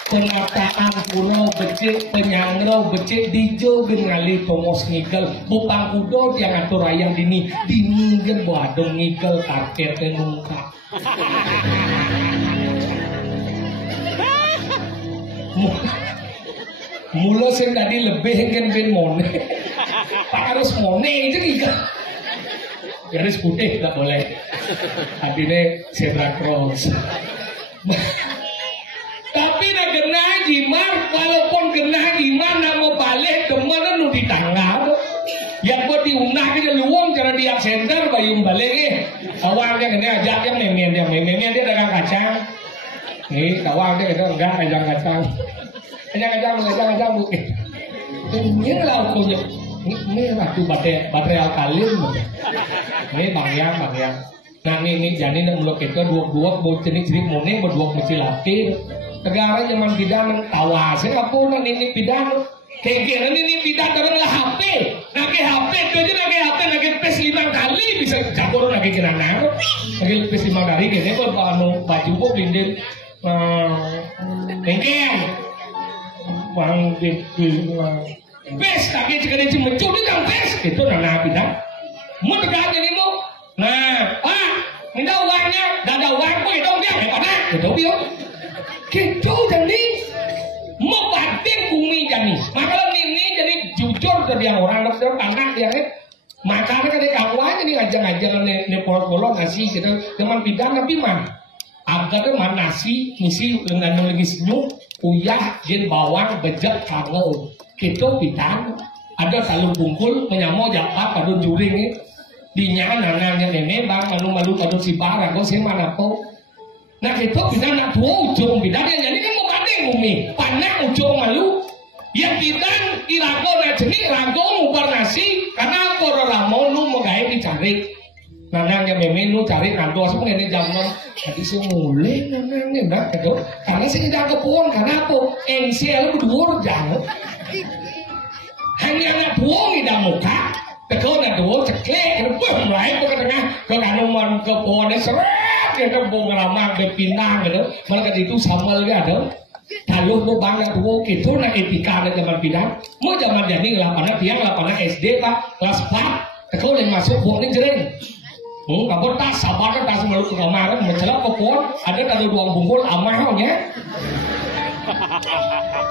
penataan pulau becek penyangro becek dijo gengali tomos ngigel bupang kudo yang atur ayam dini gen badong ngigel kaget nungka mula sih tadi lebih kan ben mone harus mone itu ngigel garis putih tak boleh artinya zebra cross. Tapi nak genah gimar, walaupun genah gimana mau balik kemana nu di tangga, yang buat diunah kita luang cara dia center bayung balik awalnya kena ajak yang memen dia dagang kacang, nih awalnya kita enggak ajak kacang bu, ini lah punya, ini lah tu baterai alkalin, ini bang yang. Nah ini jadi nak mulai kita dua buat jenis mone berdua kecil laki. Negara zaman pidana tawas, apa pun ini pidana. Kira ini pidana orang lah HP, nak HP tu je nak HP nak pes 5 kali bisa cabur nak kira nak. Nak pes 5 kali kita pun baju pun blinding, engkel, wang pes tak kira cakap dia cuma curi kan pes itu nak pidana. Mau tegak jadi mu. Nah, minta uangnya, dah ada uang pun itu dia, mana? Itu dia. Gitu jadi, mau batin bumi jadi. Maka ini jadi jujur ke dia orang dokter anak dia makanya kan dia kawan jadi ngajak nih polong ngasih gitu. Teman bidang tapi mah, agar tuh mana nasi misi dengan lagi senyum, uyah, jen bawang, bejek, kangau. Gitu bidang. Ada talung bungkul, menyamuk japat, padun juring nih. Dinya nananya nene bang malu kado si barang kau sih mana kau nah itu kita nak tua ujung kita jadi kan mau banding bumi panak ujung malu yang kita irago nak jenis rago ngubar nasi karena aku orang mau lu mau gaya dicari nananya memenu cari kantor semua ini zaman jadi semulai nananya enggak itu karena sih tidak kepuan karena aku NCL berdua jangan hanya anak buang di dalam muka. Tekau nak dua ceklek, kita mulai bukan tengah ke kanuman ke pohon seret, kita buang ramang ke pinang gitu, malah itu sama lagi ada. Kalau mau bangga dua itu nak etika ada zaman pinang, mau zaman jadi lapangan tiang lapangan SD pak kelas 4, tekau yang masuk buang ni jering. Kamu tak sabar kan tak selalu ke kamar, mencelak ke pohon, ada kalau dua bungkul amahnya.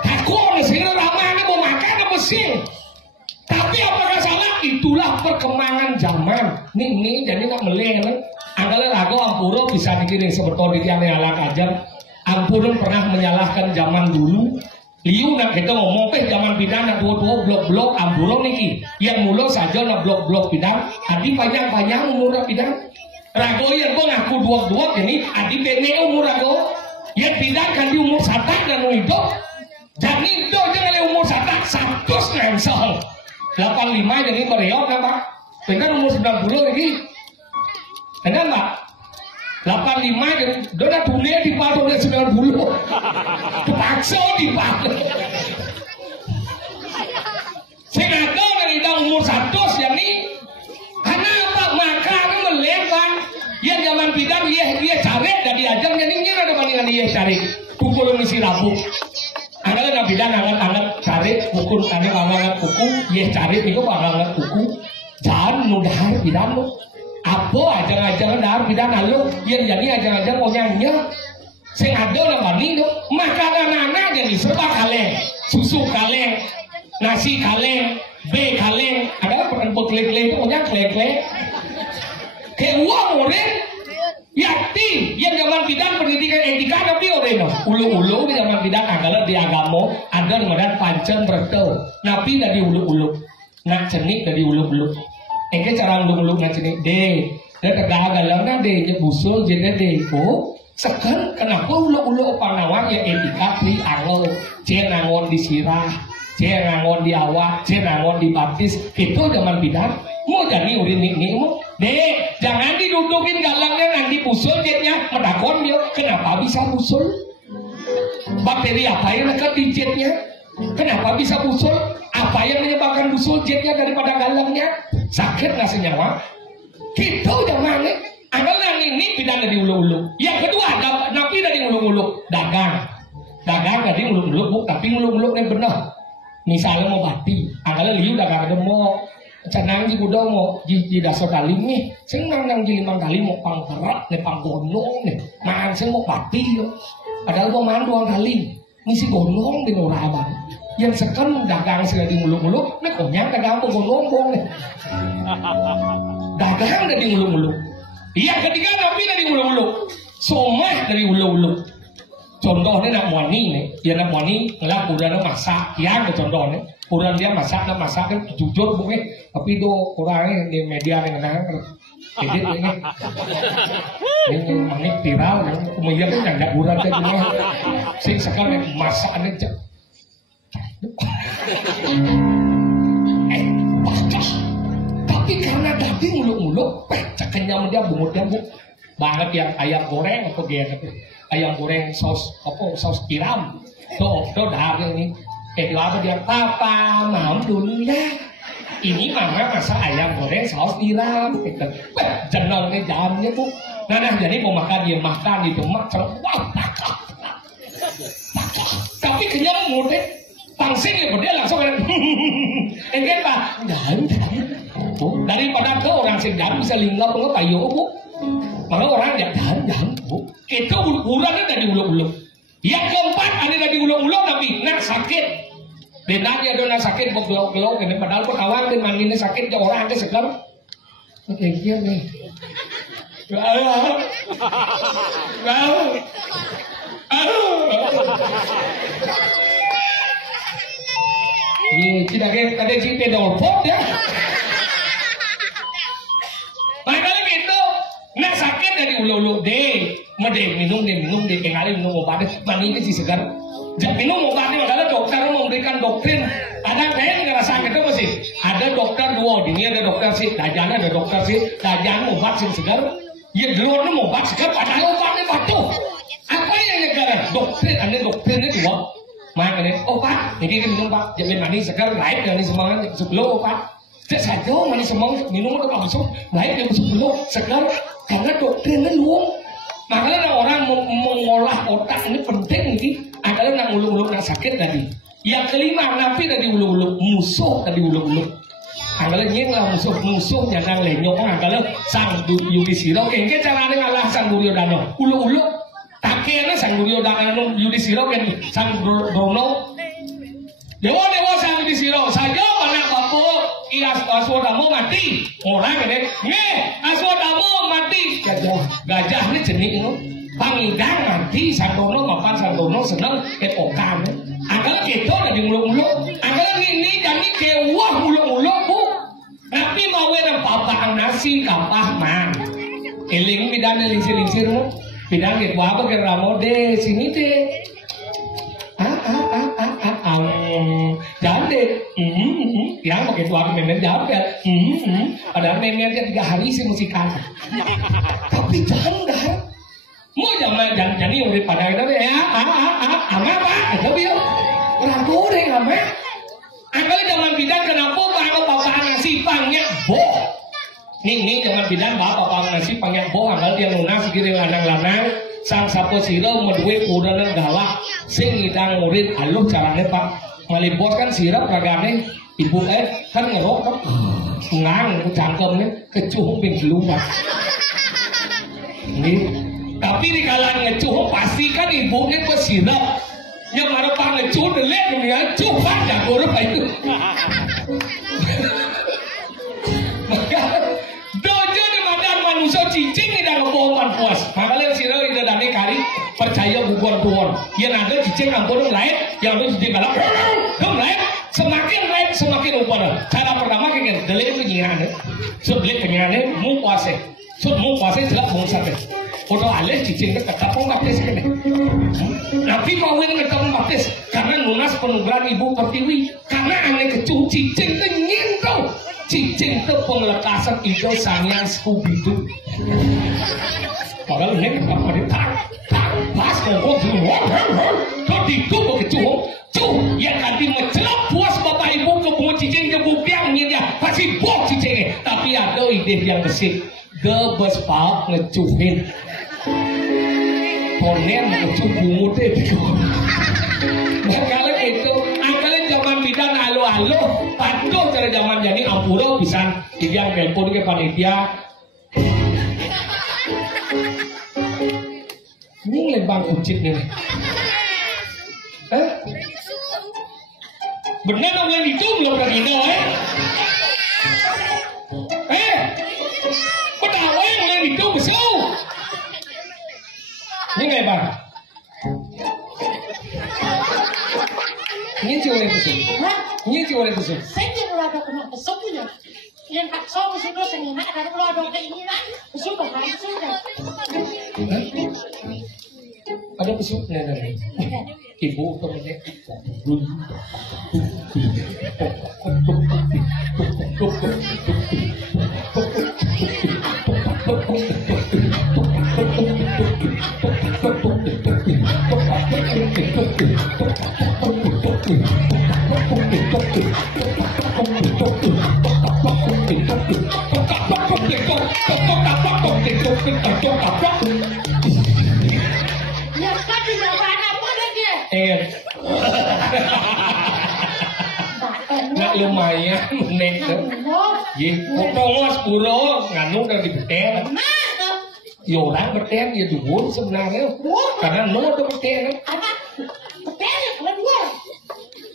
Takut mesin ramang mau makan apa sih? Tapi apakah salah? Itulah perkembangan zaman. Nih jadi nak meleng kan? Angkala lagu Ampuro bisa dikirim seperti yang alat ajar. Ampuro pernah menyalahkan zaman dulu. Liu nak kita ngomong zaman bidang nak dua blok Ampuro niki. Yang mulu saja nak blok bidang. Adi panjang umur bidang. Rago yang kau ngaku dua ini. Adi bene umur rago. Yang bidang kan di umur satak dan hidup. Jadi itu jangan umur satak 100 nensol. 85 jadi koreok kan pak? Dengan umur 90 lagi, enggak pak? 85 jadi udah dunia di patung dia 90, terpaksa di patung. Saya nggak tahu dari tahun umur 100 yang ini, karena apa? Maka kan melempar yang zaman bidang dia cari dari ajang jadi ada bandingan dia cari. pukul misi rabu. Anggal na bidan angat carit pukul kane angat kuku, yes carit itu angat kuku. Jangan nudahar bidan lo. Apa ajang-ajang dahar bidan lo, yang jadi ajang-ajang mau nyanyi. Sing ada lah bani lo, makanan anak jadi serba kaleng, susu kaleng, nasi kaleng, be kaleng, ada penemput kle-kle itu punya kle-kle. Kayak uang orang, yakti yang zaman bidan pendidikan etika tapi orang ulu-ulu di zaman bidan adalah di agama ada ngaran pancen bertel, napi dari ulu-ulu, nak cenik dari ulu-ulu. Engke cara ulu-ulu nak cenik deh, dan kegagalan deh nyebusul jadi deh, oh. Sekarang kenapa ulo-ulo panawan ya etika pri angel, cenangon disirah, cenangon di awak, cenangon di baptis, itu zaman bidan. Mau jadi urin nih mau, deh jangan didudukin galangnya nanti busul jetnya, medakon dia, kenapa bisa busul? Bakteri apa yang dekat di jetnya? Kenapa bisa busul? Apa yang menyebabkan busul jetnya daripada galangnya? Sakit nggak senyawa? Gitu zamannya. Anggal yang ini bidan dari ulu-ulu. Yang kedua, napi dari ulu-ulu. Dagang dari ulu-ulu, bu, tapi ulu-ulu yang benar. Misalnya mau bati, anggal liu dagang ada mau canang juga udah mau di dasar kali nih. Sing nang di 5 kali mau pangkerak, nih panggonong nih. Makan sing mau bati yo. Padahal mau makan 2 kali. Ngisi gonong di Nuraban. Yang sekarang dagang sih di ulu-ulu, nih konyang dagang gonong nih. Dagang dari ulu-ulu. Yang ketiga napi dari ulu-ulu, somah dari ulu-ulu. Contohnya nak muani nih, dia nak muani ngelak udah masak, yang contohnya, udah dia masak kan jujur bukan, tapi itu orangnya di media yang nang, edit ini manik viral, kemudian kan nggak udah aja gini, sih sekarang masak aja. Tapi karena daging muluk-muluk, cakenya dia bungut banget yang ayam goreng atau dia ayam goreng saus tiram, tuh daging ini, apa dia papa mau dulu ya, ini mama masak ayam goreng saus tiram, jenongnya jamnya bu, nah jadi mau makan dia makan di demak, tapi kenyang mudah, tangsin dia langsung kan, enggak pak, jangan. Daripada ke orang sedang bisa linggap ke payo bu, maka orang jangan bu. Itu urannya dari ulu-ulu. Yang keempat ada dari ulu-ulu tapi nak sakit. Denanya ada nak sakit bu gelok-gelok ini padahal pun awal dan mandinya sakit ke orang ke segar. Oke kian nih. Ini tidak ada cerita dolpot ya. Makanya gitu, nak sakit dari ulu-ulu deh, minum deh, kali minum obatnya, mandi sih segar. Minum obatnya, makanya dokter memberikan doktrin. Ada kayak ngerasa gitu masih. Ada dokter dua, ini ada dokter sih, dajan ada dokter sih, dajan obat sih segar. Ya dulu minum obat segar, padahal obatnya batu. Apa yang negara doktrin, ada doktrinnya dua. Makanya obat, ini minum pak, jamin mandi segar, naik dari semangat sebelum obat. Saja manis semang minum atau langsung naik yang sebelum segar karena doktrinnya luang. Makanya orang mengolah otak ini penting nih. Adalah nak ulu-ulu nak sakit tadi. Yang kelima napi dari ulu-ulu musuh dari ulu-ulu. Adalah nyeng lah musuh jangan lenyok. Adalah sang Yudhisthira. Kengke caranya ngalah sang Duryodhana. Ulu-ulu takena sang Duryodhana Yudhisthira kan sang Drono. Dewa sang Yudhisthira saja anak bapak. Aswadamu mati orang ini Aswadamu mati gajah ini jenis itu pangidang mati Santono mapan Santono seneng okan agak gitu dari mulu-mulu agak ini jadi kewah mulu-mulu bu tapi mau yang papaan nasi kapah man eling bidan lingsir-lingsir mu bidan gitu apa ke ramode sini deh jangan deh yang begitu aku nenek jawab ya padahal neneknya 3 hari sih mesti kalah tapi jangan dah mau jangan jadi udah pada itu ya ama pak itu dia ragu deh ama angkali jangan bidan kenapa bapak nasi pangnya boh nih jangan bidan bapak nasi pangnya boh angkali dia lunas gitu lanang-lanang sang sapasira menduwe urana galak sing ngidang murid aluh carane Pak ngalipot kan sirap ragane ibu kan ngerokok ngang cangkemnya kecuh ping luas nih tapi di kalangan ngecuh pasti kan ibunya ke sirap yang ada pak ngecuh delek ya cuh pada huruf itu maka dojo di badan manusia cicing tidak ngebohongan puas makanya sirap itu dane kari percaya bubuan yang ada cicing ampun lain yang ada cicing galak lain semakin upana cara pertama kan delek penyiaran sudah penyiaran mau puasa jelas mau sampai udah alih cicing ke ketapung baptis kan tapi mau ini ketapung baptis karena lunas penugaran ibu pertiwi karena aneh kecuh cicing ke nyintau cicing ke pengeletasan itu sanyang Scooby-Doo padahal ini kenapa tak pas ngomong semua ketiku bekecuh yang ganti mencelap puas bapak ibu ke bunga cicing ke bubiang dia pasti bok cicingnya tapi ada ide yang besar gebes pak ngecuhin ponen ngecuh bungut itu kalau itu angkali zaman bidan alo patuh cara zaman jadi ampura bisa dibiang telepon ke panitia ini lembang kucing nih bener orang itu belum lagi ketawa orang itu besar ini nggak bang ini cuma yang besar Saya kira ada kena besar punya yang tak tahu sih lo senina ada kalau ada kayak ini lah besar kan ada besar nenek ibu temennya ya kan tidak ada apa lagi nggak lumayan nek potong puro nganu udah dibeten ya orang beten ya duhur sebenarnya karena no ada beten apa beten keluar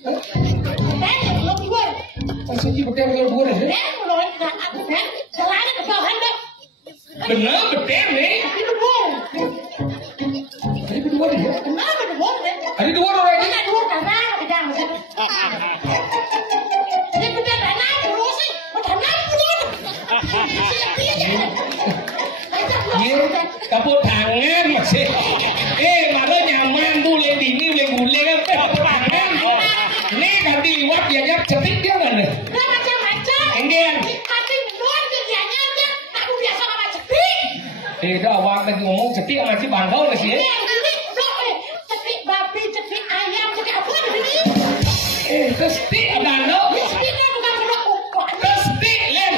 beten keluar maksudnya beten keluar ya beten selain ke bawah deh benar beten nih ada dua ya kenapa dua ada dua orang ini ada dua karena tidak ini beten karena terus sih karena kaput tangan masih malah nyaman tuh lady ini boleh kaput tangan nih ganti liwat dia nyap cetik dia kan macam-macam enggak tapi luar kerjanya aja aku biasa sama cetik tidak awak lagi ngomong cetik masih bangkau lah sih cetik babi cetik ayam cetik apa ini cetik bangkau cetiknya bukan produk cetik lem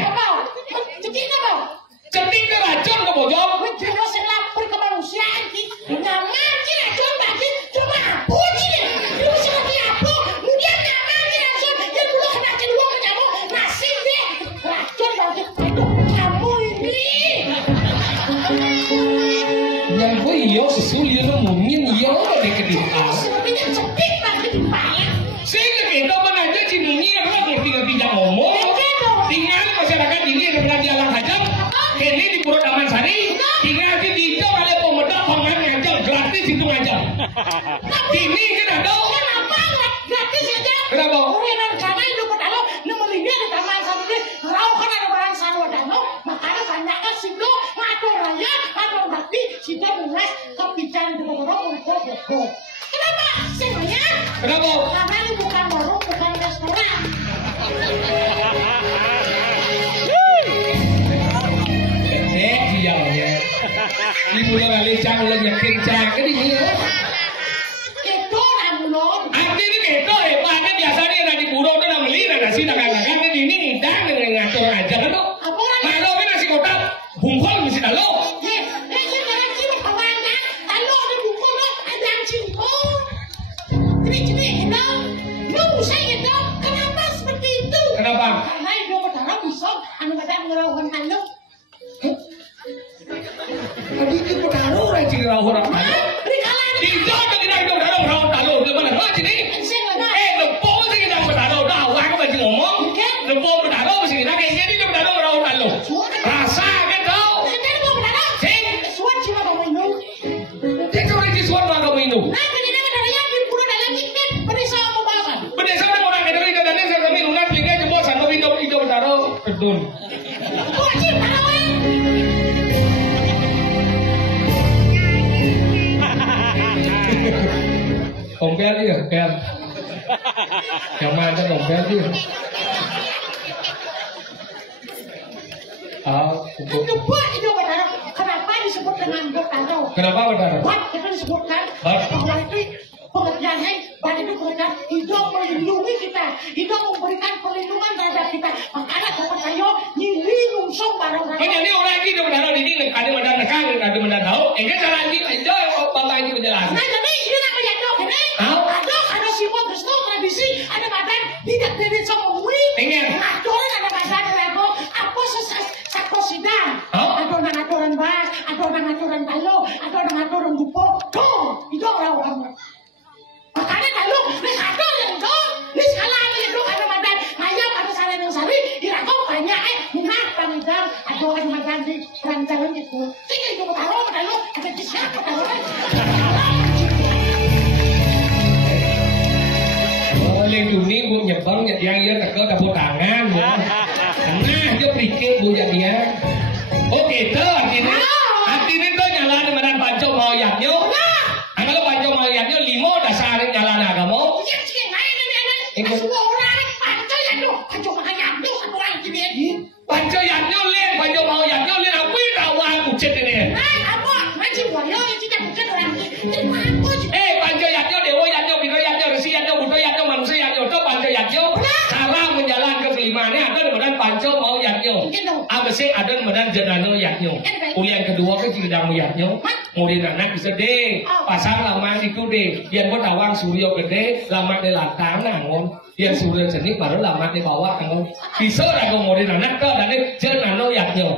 apa cetiknya apa cetik ke racun ke bojong Wajah sing lapor ke manusia iki. Nyaman ki racun bagi cuma aku iki. Lu sing apa? Dia nyaman ki racun. Dia dulu kena wong kamu nasib deh. Racun bagi kamu ini. yang gue iya sesuai lu mungkin iya deh kedua Sepertinya cepet bagi di pala. sehingga kita menanya si dunia kan ngerti-ngerti yang ngomong tinggal masyarakat ini yang pernah dialang hajam ini di Pura Damansari tinggal di Dito ada pemuda pangan ngajak gratis itu ngajak ini kan ada Kenapa gratis aja? kenapa? Orang karena hidup pedalo nemelinnya di taman satu ini. Rau kan ada barang sarwa dano, makanya banyaknya sido ngatur raya, ngatur bakti, sido mulai kebicaraan di borong untuk. Kenapa? Sebenarnya kenapa? karena ini bukan warung, bukan restoran. Ini mulai ngalicang, mulai nyeking cang, ini dia. Itu namun. Arti ini keto ya, Pak. Ini biasanya yang di burung itu nak beli, nak nasi, nak kagak. Ini ngidang, yang ngatur aja kan tuh. Apa lagi? Kalau kan nasi kotak, bungkol mesti tahu. Jangan sih. Tadi kita taruh aja orang talo. Di sana kita hidup dalam orang talo. Gimana kau sini? Lepo sih kita bertaruh. Dah awak kau masih ngomong. Lepo bertaruh sih kita kayaknya di dalam orang talo. Rasa kan tau? Sing. Dia cuma di suara kau minum. Berdesa dengan orang yang dari dalamnya saya minum nanti dia coba sama minum itu bertaruh kedun. Ompel dia, ompel. Yang mana ompel dia? Untuk kenapa disebut dengan bertaruh? Kenapa bertaruh? Kita disebutkan bahwa itu pengertiannya, bahwa itu pengertian hidup melindungi kita, hidup memberikan perlindungan terhadap kita. Makanya percaya nyiri nungsong barang. Jadi orang ini bertaruh di sini, ada mana nekang, ada mana tahu. Enggak cara ini aja bapak ini menjelaskan. Nah jadi ini namanya dok ini. Ada simbol restu tradisi, ada badan tidak dari sama wih. Ada badan lego, apa satu sidang. Ada aturan bas, ada aturan talo, ada aturan gupo. Tuh, itu orang-orang. Makanya talo, ini satu yang itu, ini salah itu ada badan ayam, ada salah yang sari, dirako banyak minat pamidang, ada orang makan di rancangan itu. Tinggal itu talo, ada di siapa talo? Lên dunia bu nyebang nhật yang ya tak ada tangan bu. Nah dia pikir bu jadi ya. Oke tu artinya tu jalan dengan panco mau yaknya. Kalau panco mau yaknya limo dasar jalan agama. Panco yaknya lihat panco mau yaknya lihat apa tawa kucet ini. Panco yaknya dewa yaknya biro yaknya resi yaknya buto yaknya manusia yaknya itu panco yaknya. Cara menjalankan keimanannya ada dengan panco mau yaknya. Apa sih ada dengan jenano yaknya. Yang kedua kan tidak yaknya. Kemudian anak bisa deh pasang lama itu deh. Yang bertawang surya gede lama di latang nangon. Yang surya jenis baru lama di bawah nangon. Bisa ragu kemudian anak tuh dan jenano yaknya.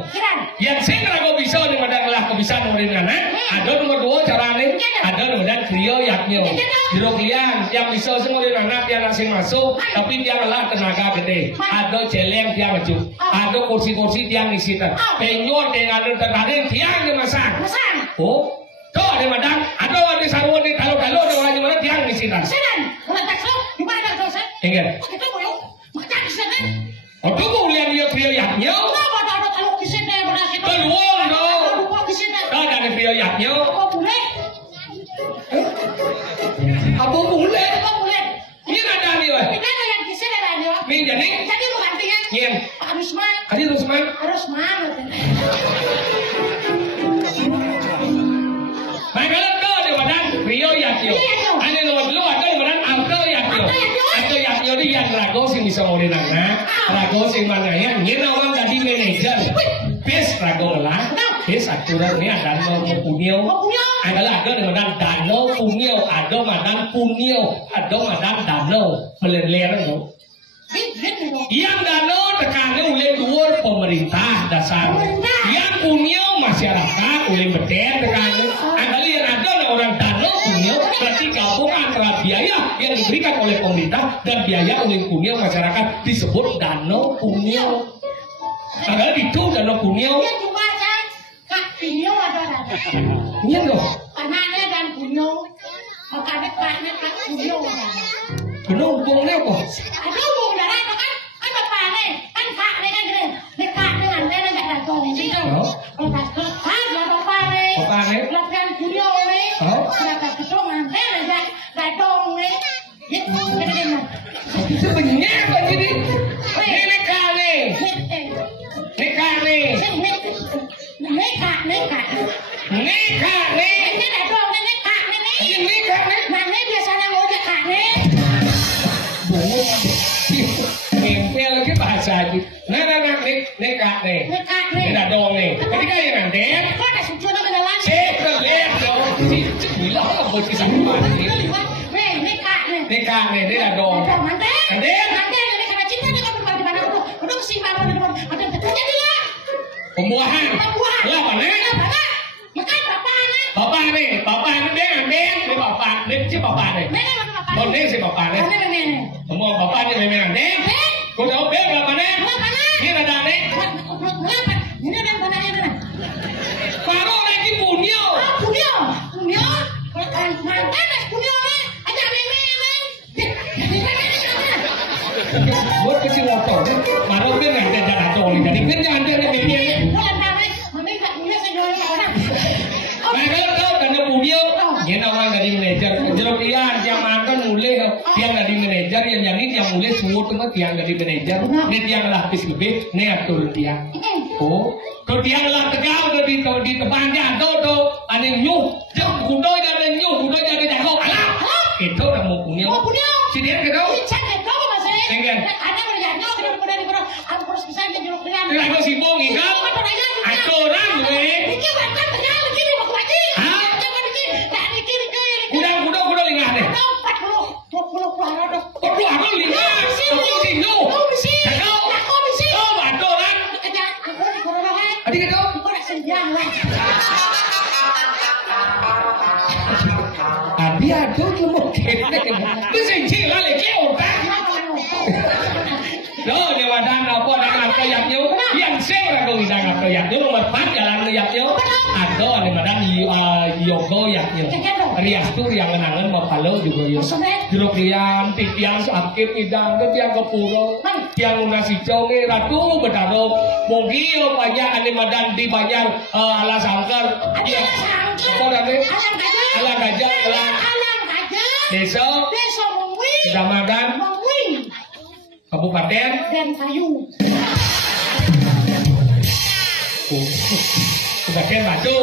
Yang sih ragu bisa dengan adalah kebiasaan kemudian anak. Ada nomor dua caranya. Ada dengan kriyo yaknya. Biro kalian yang bisa kemudian anak yang langsung masuk. Tapi dia adalah tenaga gede. Ada celeng dia maju. Ada kursi-kursi dia ngisi. Penyot dengan tenaga dia yang masak. Oh, tuh ada madang, ada sarung di talo-talo, ada orang gimana tiang di sini. Sedan, kalau tak tahu di mana tu sen? Enggak. Kita boleh makan di sana. Oh, tu boleh lihat pria yaknya. Kenapa tak ada kalau di sana berasa? Peluang dong. Lupa di sana. Dah ada pria yaknya. Apa boleh? Apa boleh? Apa boleh? Ini ada ni wah. Kita ada yang di sana ada ni wah. Ni jadi. Jadi lu gantinya. Yen. Harus mah. Harus mah. Harus mah. Makanya tu di badan pria yaknya. Ane nomor dua ada badan angka yaknya. Angka yaknya ni yang ragu sih bisa ngoleh nana. Ragu sih mana ya? Ni orang jadi manager. Bes ragu lah. Bes aturan ni ada nomor punio. Adalah ada dengan danau punio. Ada madan punio. Ada madan danau. Meleleh tu. Yang danau tekannya oleh luar pemerintah dasar. Yang punio masyarakat oleh beten tekannya. Adalah yang ada orang danau punio berarti gabung antara biaya yang diberikan oleh pemerintah dan biaya oleh punio masyarakat disebut danau punio. Adalah itu danau punio. Dia cuma kan kak punio ada. Iya loh. Kanannya dan punio. Makanya kanannya kak punio ada. Penumpangnya apa? Ada hubung darah kan? Kan bapak nih, kan kak nih kan gini. Nih kak nih nanti nih gak datang gitu. Kalau tak kan lah bapak nih. Bapak nih? Latihan punio nih. Berapa ketong nanti nih gak datang nih. Gitu, gitu. Sebenarnya apa jadi? Ini kali. Ini kali. Neka. Ini kali. Ini datang nih neka nih. Ini kali. Mana biasanya mau neka nih. Nempel ke bahasa lagi. Nah, ini kak nih. Ini ada dong nih. Tadi kan yang nanti. Kok ada sujuan ke dalam? Kelihatan dong. Gila apa sih sama ini? Neka nih, ini ada dong. Nanti ini karena cinta dia kan berbagi pada aku. Udah sih mana ada terjadi ya. Pembuahan. Lah mana? Makanya Bapak nih ini bapak, ini si bapak nih. Oh ini si bapak nih. Semua bapaknya memang nih. Kau tahu berapa nih? Ini ada nih. Baru lagi punyo. Buat kecil motor, baru dia nggak ada jalan tol, jadi kan jangan dia lebih Mereka kan punya, dia orang dari manajer, jeruk dia yang mantan mulai dia dari manajer yang jadi yang mulai semua tu mah dia dari manajer, dia ngelapis lebih, ni atur dia. Oh, kalau dia ngelap tegak di depannya tu, ane nyuh, jauh kudo jadi jago, alah, itu dah mau punya. Si dia kedau. Dengan. Aku sibuk ingat. Aturan gue. Kuda ingat deh. Aku ingat. Aku sinu. Oh, aturan. Adik itu. Adik itu cuma kene. Itu sih lagi kau tak. Đó nhưng mà đang nào có đang làm cây dập nhau, yang xem là người đang làm cây dập nhau mà phát là làm cây dập nhau. Đó nhưng mà đang nhiều cây dập nhau. Rias tu yang kenangan mau palo juga yo. Jeruk rian, tiang sakit idang, tiang kepuro, tiang nasi conge, ratu bedaro, bogio banyak anima dan di banyak ala sangkar. Apa namanya? Alang gajah, desa, kecamatan. Kabupaten dan kayu. Kabupaten Batu.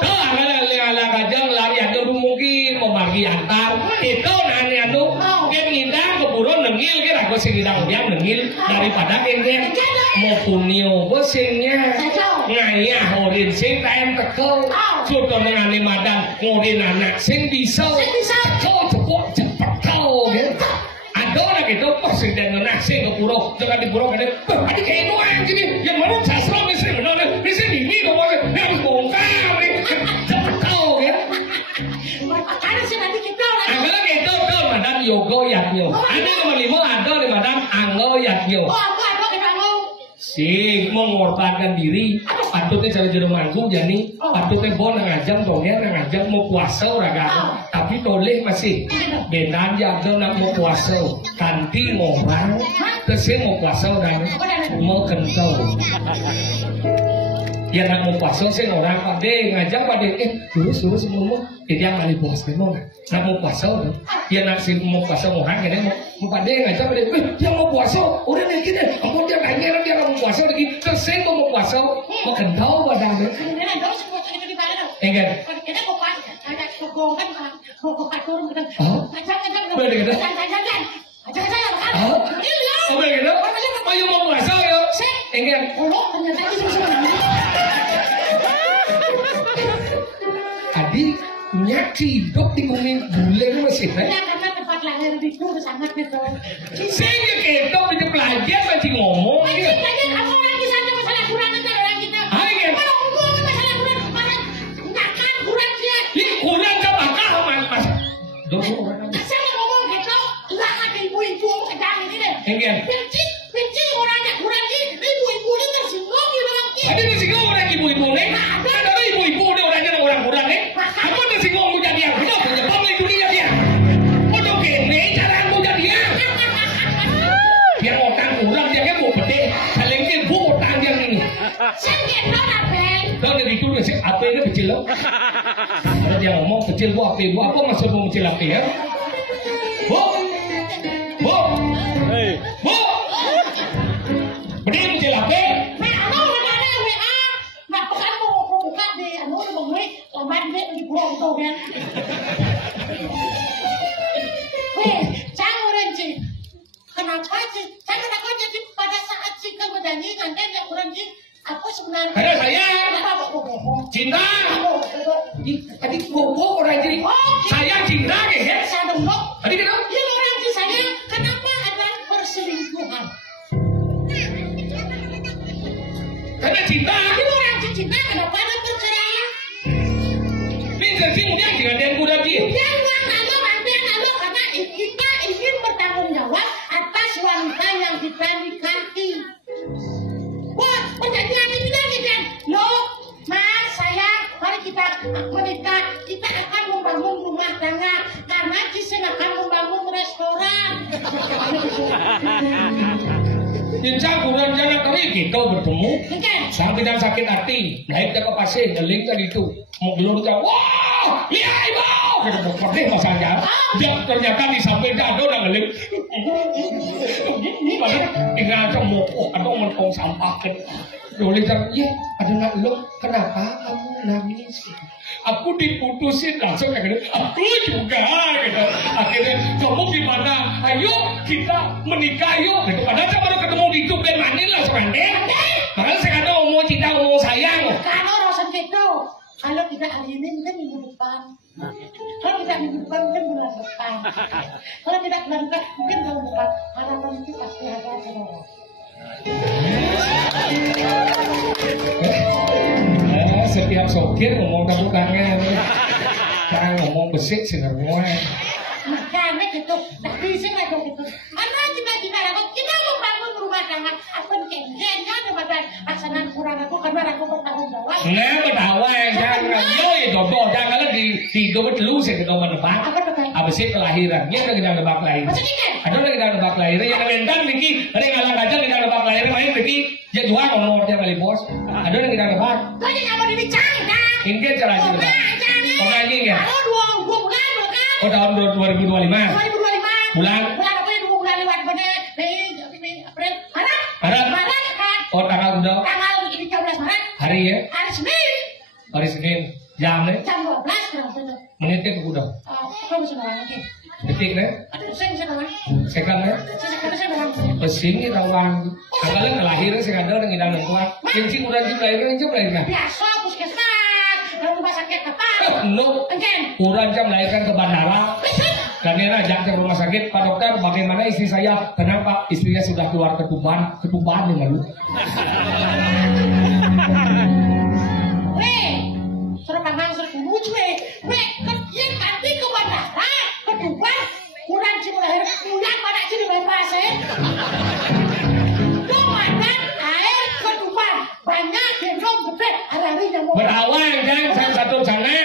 Tuh ala gajang lari anu mungkin membagi antar. Itu nani anu yang ngindang keburu nengil kira aku sing ngindang dia nengil daripada kengeng mau punio bosingnya ngaya horin sing tem teko sudah mengani madan ngorin anak sing bisa kau cukup cepet kau gitu. Ada gitu presiden nasi ke pulau jangan di pulau ada ada kayak itu yang gini yang mana sastra misi benar misi ini kau harus bongkar cepet kau ya Karena sih nanti kita agak gitu tuh madan yogo yaknyo ada nomor 5 ada di madan anggo yaknyo apa kita mau si mengorbankan diri patutnya cari jeruk manggung jadi patutnya bon ngajak dongnya ngajak mau puasa raga tapi toleh masih benan jaga nak mau puasa kanti ngorang terus mau puasa dan mau kentau ya nak mau puasa saya orang pade ngajak pade terus semua jadi yang kali puasa mau nak mau puasa ya nak si mau puasa orang kene mau pade ngajak pade dia mau puasa udah nih kita kamu dia nanya dia mau puasa lagi terus saya mau puasa mau kentau badan enggak kita mau pas ada kebongkan mau katur kan boleh gitu boleh gitu ayo mau puasa yo enggak adik nyaki hidup di bumi bule masih karena tempat lahir itu sangat gitu saya kita punya pelajar masih ngomong gitu apa lagi sana masalah kurang antara orang kita masalah kurang mana nakal kurang dia ini kurang ke bakal mas saya ngomong gitu kurang ada ibu-ibu kadang ini deh enggak benci orangnya kurang ibu-ibu ini tersinggung gitu ada tersinggung orang ibu-ibu nih ada ibu-ibu nih orangnya orang kurang nih apa tersinggung mau jadi yang hidup punya pemilik dunia dia untuk ini cara mau jadi yang biar orang kurang dia kan mau gede saling ibu utang yang ini saya nggak tahu tahu dari itu sih apa ini kecil loh ada dia ngomong kecil bu apa maksud mau kecil apa ya bu berdiri kecil apa kenapa sih? Saya kenapa jadi pada saat si kamu nyanyikan kan yang kurang sih? Aku sebenarnya. Ada saya. Cinta. Adik bobo orang jadi. Saya cinta ya. Saya dong. Adik kenapa? Dia orang sih saya. Kenapa ada perselingkuhan? Karena cinta. Dia orang cinta kenapa ada perceraian? tersing dia dengan den kuda dia. Jangan kalau nanti karena kita ingin bertanggung jawab atas wanita yang kita nikahi. Wah, perjanjian ini kan gitu. No, Mas, sayang, mari kita menikah. Kita akan membangun rumah tangga karena Cisen akan membangun restoran. Cincang kurang jangan kali kita bertemu. Sang tidak sakit hati, naik ke pasir, ngeling kan itu, mau gelurkan, wah, iya ibu, kita berperdeh masanya. Ternyata di samping ada udah ngeling. Tinggal cemoko atau mentong sampah kan. Boleh kan, ya ada nak lo, kenapa kamu nangis? Aku diputusin langsung kayak gitu. Aku juga gitu. Akhirnya kamu gimana? Ayo kita menikah yuk. Gitu. Padahal saya baru ketemu di Tuban Manila sebenarnya. Makanya saya kata mau cinta mau sayang. Kalau rasa gitu, kalau kita hari ini kan minggu depan. Kalau kita minggu depan mungkin bulan depan. Kalau tidak bulan depan mungkin tahun depan. Harapan itu pasti ada saudara. Setiap sopir ngomong kamu kangen, jangan ngomong besik sih semua. Makanya gitu, tapi sih nggak gitu. Karena kita lakukan, kita membangun rumah tangga. Apa kenjennya kepada pasangan kurang aku karena aku bertanggung jawab. Nah, ketawa jangan ngomong dodo, jangan kalau di dodo dulu sih kita menebak. Apa sih kelahiran? Dia udah kita nebak lahiran. Ada udah kita nebak lahiran. Yang ngendang Niki, dari ngalang aja kita nebak lahiran lain Niki. Dia jual nomor dia kali bos. Ada udah kita nebak. Kau jangan mau dibicara. Ini cara cerita. Pengaji ya. Kalau 2 bulan kan? Oh tahun 2025. 2025. Bulan apa 2 bulan lewat bener. Mei, April, Maret. Maret kan? Oh tanggal udah. Tanggal 13 Maret. Hari ya. Hari Senin. Hari Senin. Jam nih. Jam 12 kurang bener. Menitnya ke udah. Kau bisa ngomong mungkin. Detik nih. Saya bisa ngomong. Second nih. Saya ngomong. Kesini rawang. Kalian kelahiran sih ada orang ngidang tua. Kunci udah jumlahin kan. Biasa puskesmas. Rumah sakit apa? No. Enggak. Kurang jam melahirkan ke bandara. Dan dia ajak ke rumah sakit, Pak Dokter, bagaimana istri saya? Kenapa istrinya sudah keluar ketuban dengan lu? Suruh pandang suruh lucu kerja nanti ke bandara, ketuban, kurang cuma lahir, kurang pada ciri bebas Komandan air ketuban, banyak gendong gede, hari-hari nyamuk. Berawal jangan satu sana.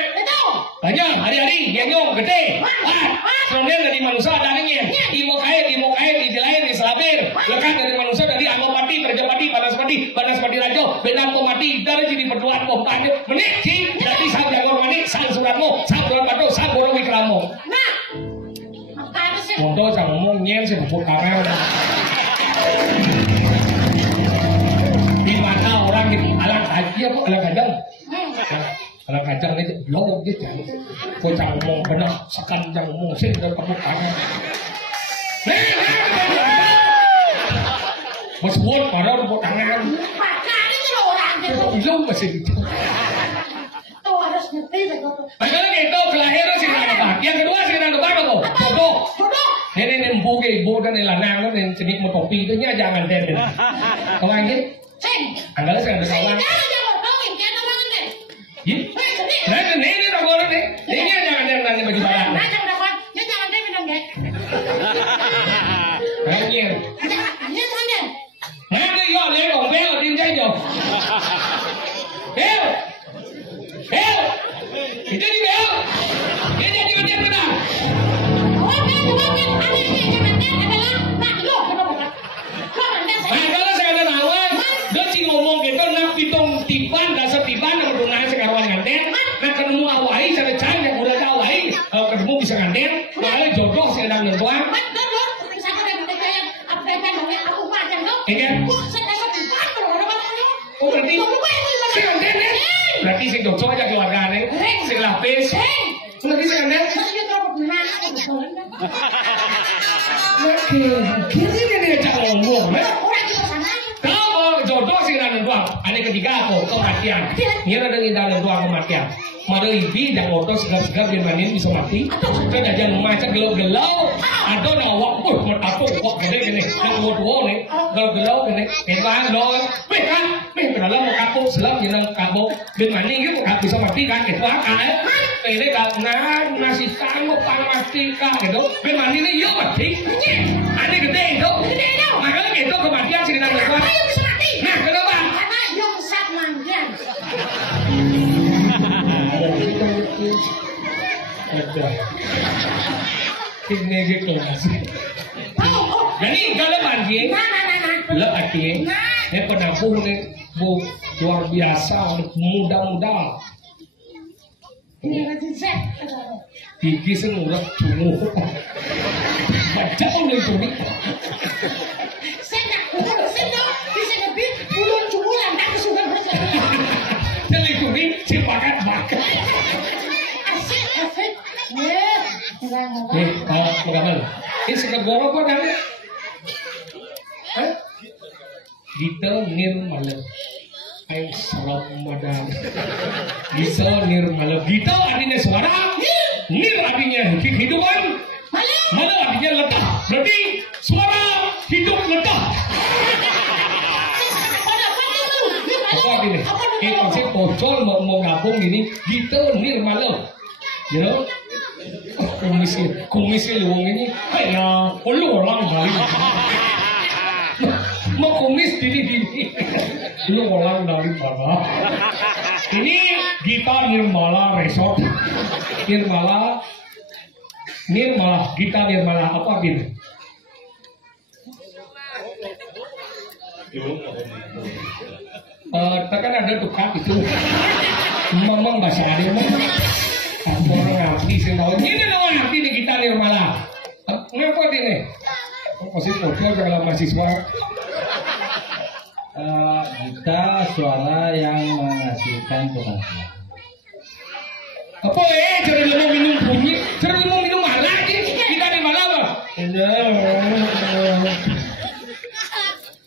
Banyak hari-hari gendong gede. Kemudian dari manusia adanya, imo kait, dijelain, diselabir. Lekat dari manusia dari Amopati, Prajapati, Banaspati Rajo, Benampo mati, dari sini berdoa Pohkanya, meniki, dari Sang Jago Manik, Sang Suratmo, Sang Bulan Batu, Sang Boro Wikramo. Nah, makanya sih. Untuk jangan ngomong nyen sih bubuk karel. Di mana orang di alang haji apa alang kadang? Alang kadang itu belum gitu. Kau jangan ngomong benar, sekan jangan ngomong sih dari bubuk karel. Mas buat pada bubuk tangan. Makanya itu orang gitu. Belum masih gitu. Tuh harus ngerti begitu. Bagaimana gitu kelahiran sih nggak. Yang kedua sih nggak apa tuh. Bodoh. Ini nembu ke ibu dan lanang kan yang jenis motopi itu nya jangan deh. Kalau ini, anda saya ada kawan. Nah ini orang nih. Ini jangan deh nanti bagi barang. Ini. Nanti yo lấy đồng béo ở trên trái rồi. Béo. Béo. Thì đi béo. Đi đi nào. Kalau saya ada lawan, dia sih ngomong gitu, nak pitung tiban, dasar tiban, kalau dungannya sekarang nganten, nak ketemu awai, saya cari udah awai, ketemu bisa nganten, kalau jodoh saya sedang nentuan. Oh berarti, saya nganten ya? Berarti saya jodoh aja keluarga nih, saya lapis, berarti saya nganten. Kiri dia cak ngomong, kalau jodoh sih nanti doang. Ada ketiga aku kematian. Dia ada indah dan doang kematian. Mada ibi dan otot segar-segar biar manin bisa mati. Kan aja macam gelau-gelau. Ada nawak pun aku kok gini. Nak buat nih gelau-gelau gini. Hebat loh. Kan, kalau mau kapok selam jangan kapok. Biar manin gitu kan bisa mati kan. Itu kan. Ini kalau masih sanggup mati kan gitu. Biar manin ini yuk mati. Ada gede itu. Makanya gitu kematian sih kita lakukan. Nah, kenapa? Karena yang sak manggian. Ada. Ini gitu sih. Jadi kalau banjir, belum artinya. Ini penampung ini luar biasa, muda-muda. Gigi semua cungu. Baca oleh cungu. Saya bisa lebih puluhan cumulan tak kesukaan berjalan. Jadi cungu cipakat-bakat. Asik. Bagaimana? Ini segera apa kan? Gita nirmala. Ay Ramadan. Gita nirmala. Gita artinya suara. Nir artinya kehidupan. Mala artinya letak. Berarti suara hidup letak. Apa artinya? Ini konsep pocol mau gabung ini. Gita nirmala. You know? Komisi luang ini kayak orang dari mau komis ini lu orang dari mana? Ini Gita Nirmala Resort. Nirmala Gita Nirmala apa gitu? Tekan ada tukang itu memang bahasa ada orang ngerti sih mau ini loh ngerti nih Gita Nirmala. Ngapa ini? Masih modal kalau mahasiswa. Gita suara yang menghasilkan kebahagiaan. Apa cara lu mau minum bunyi? Cara lu mau minum malah Gita Nirmala apa?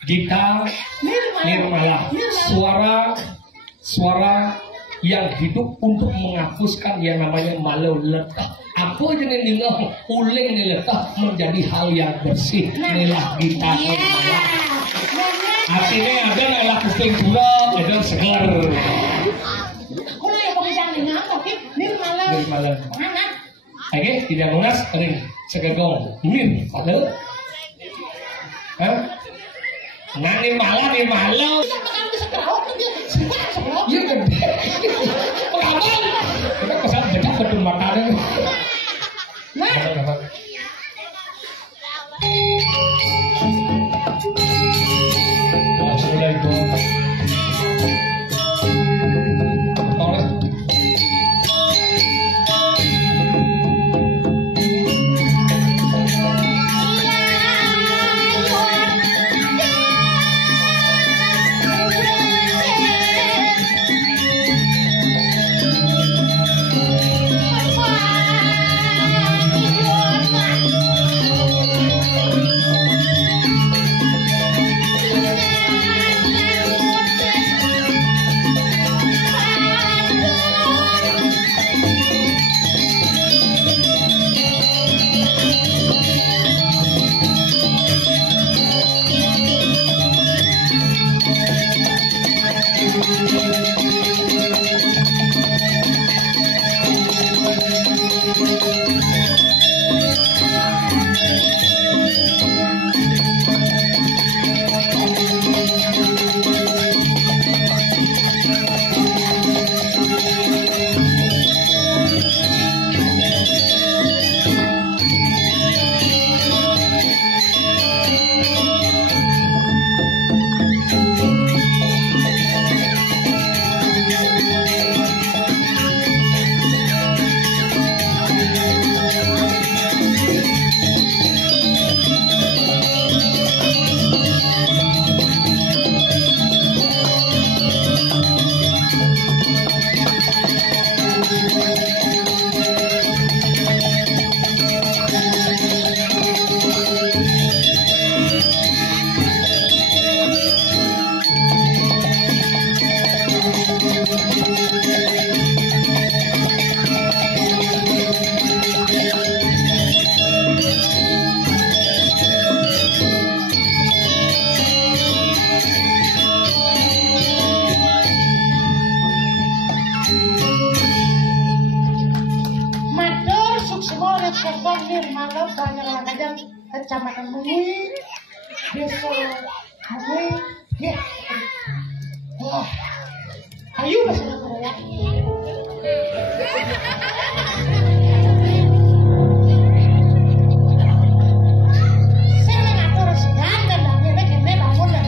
Gita Nirmala. Suara yang hidup untuk menghapuskan yang namanya malu letak. Apa jenis nilah uling ni letak menjadi hal yang bersih. Inilah Gita Nirmala. Artinya ada adalah kuping gula, ada segar. Kalau yang pekerjaan ini apa? Nirmala. Mana? Oke, tidak lunas, kering, segegong, Nirmala. Nirmala. Iya kan? Pengalaman. Kita kesan dekat betul makanan. kecamatan Mungil, desa Mungil, ya. Wah, ayo bahasa Korea. Saya nggak terus ganteng, tapi kene bangun lah.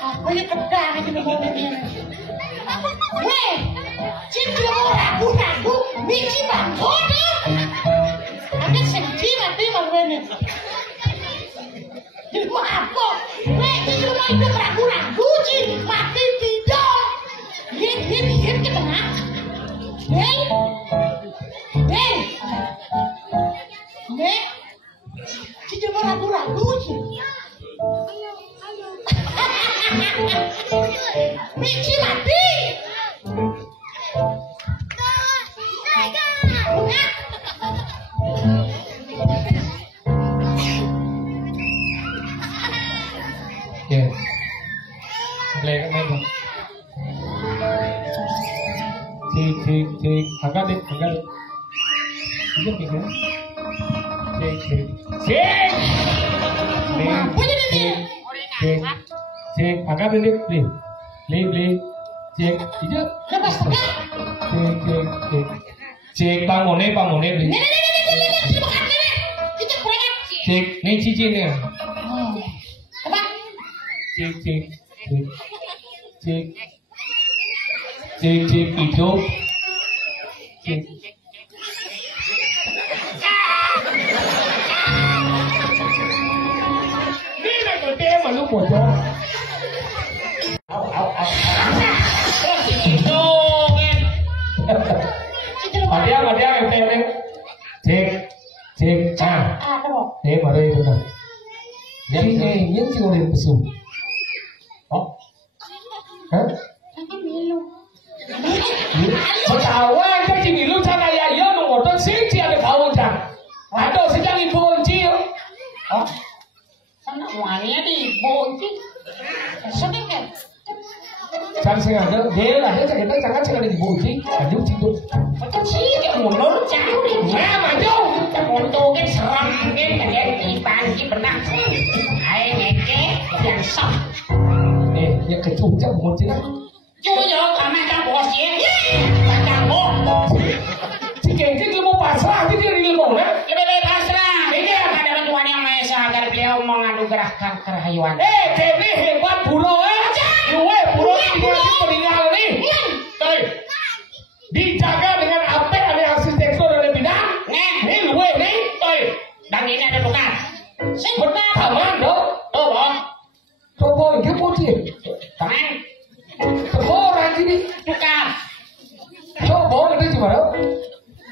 Aku ini pedang aja begini. Weh, cinta ragu-ragu, biji bangkot. Ada sedih mati begini. Apa? Weh, cinta itu ragu-ragu, mati tidak. Lihat ke tengah. Weh, cinta ragu-ragu, Michi mati. Ya. Lek nego. Cik. Angkat deh. Ini pikir. Cik. Cik, angkat deh. Beli. Cik, iya. Cik, bangunnya beli. Cik, ini cincinnya. Apa? Cik, hidup. Cik. Ini là cái tema lúc của cho. Matiang em tem đấy. Cek. Apa? Thế mà đây thôi. Những chiều này sum. Đó. Hả? Pertawan kan tinggi lu sana ya ya no motor sih ada kau dah. Ada sejak ibu kunci. Oh. Sana wanita di bonci. Sedih kan? Jangan sengaja, dia lah dia kita jangan sengaja di bonci. Maju situ. Kecil dia mundur jauh deh. Nah maju. Kita mundur kan seram kan dia di panci pernah. Hai ngeke yang sok. Ya kecujang bonci lah. Cuyo kami kan bosnya. Macam Jika ilmu pasrah itu dia ilmu ya. Lebih pasrah. Ini adalah Tuhan yang Maha Esa agar beliau menganugerahkan kerayuan. Jadi hebat buruh Luwe buruh ini meninggal nih. Dijaga dengan apa ada arsitektur dan bidang. Ini luwe nih. Dan ini ada tukar. Benar. Taman dong. Tolong. Coba ini putih. Taman. Orang ini. Tukar. Coba itu gimana?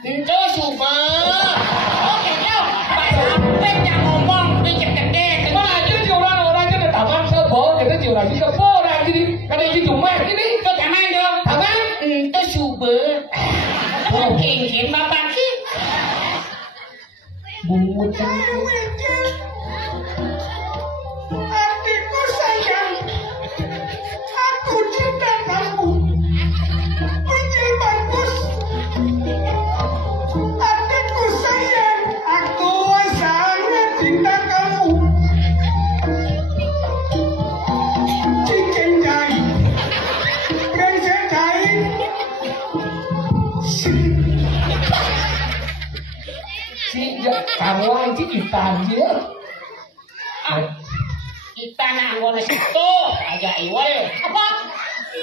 Itu super. Oke, kau. Pas sampai yang ngomong pikir gede. Maju di orang-orang itu ada taman coba. Kita di orang ini coba orang ini. Karena ini cuma ini. Itu taman dong. Taman. Itu super. Mungkin bapak sih. Bungut. Adikku sayang. Aku cinta kamu. Ini bagus. Adikku sayang. Aku sangat cinta kamu. Cincin jahit. Brengsek jahit. Kamu aja kita aja. Kita nak ngone situ aja iwal. Apa?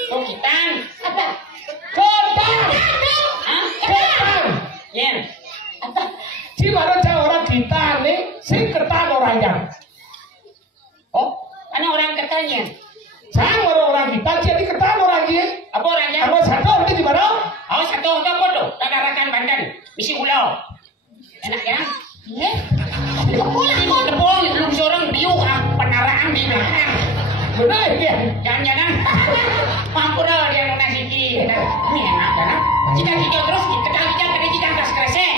Tuh kita. Apa? Kotang. Hah? Kotang. Yen. Apa? Gimana cara orang kita nih? Si ketan orangnya. Oh, ana orang katanya. Saya orang kita jadi ketan orangnya. Apa orangnya? Kalau satu itu gimana? Awas satu apa tuh? Dadarakan Banten. Misi ulau. Enak ya? Iya. Tepung belum seorang biu penaraan di belakang. Benar ya? Jangan-jangan mampu dah dia nasi ki. Ini enak kan? Cita-cita terus kita kena cita gas kresek.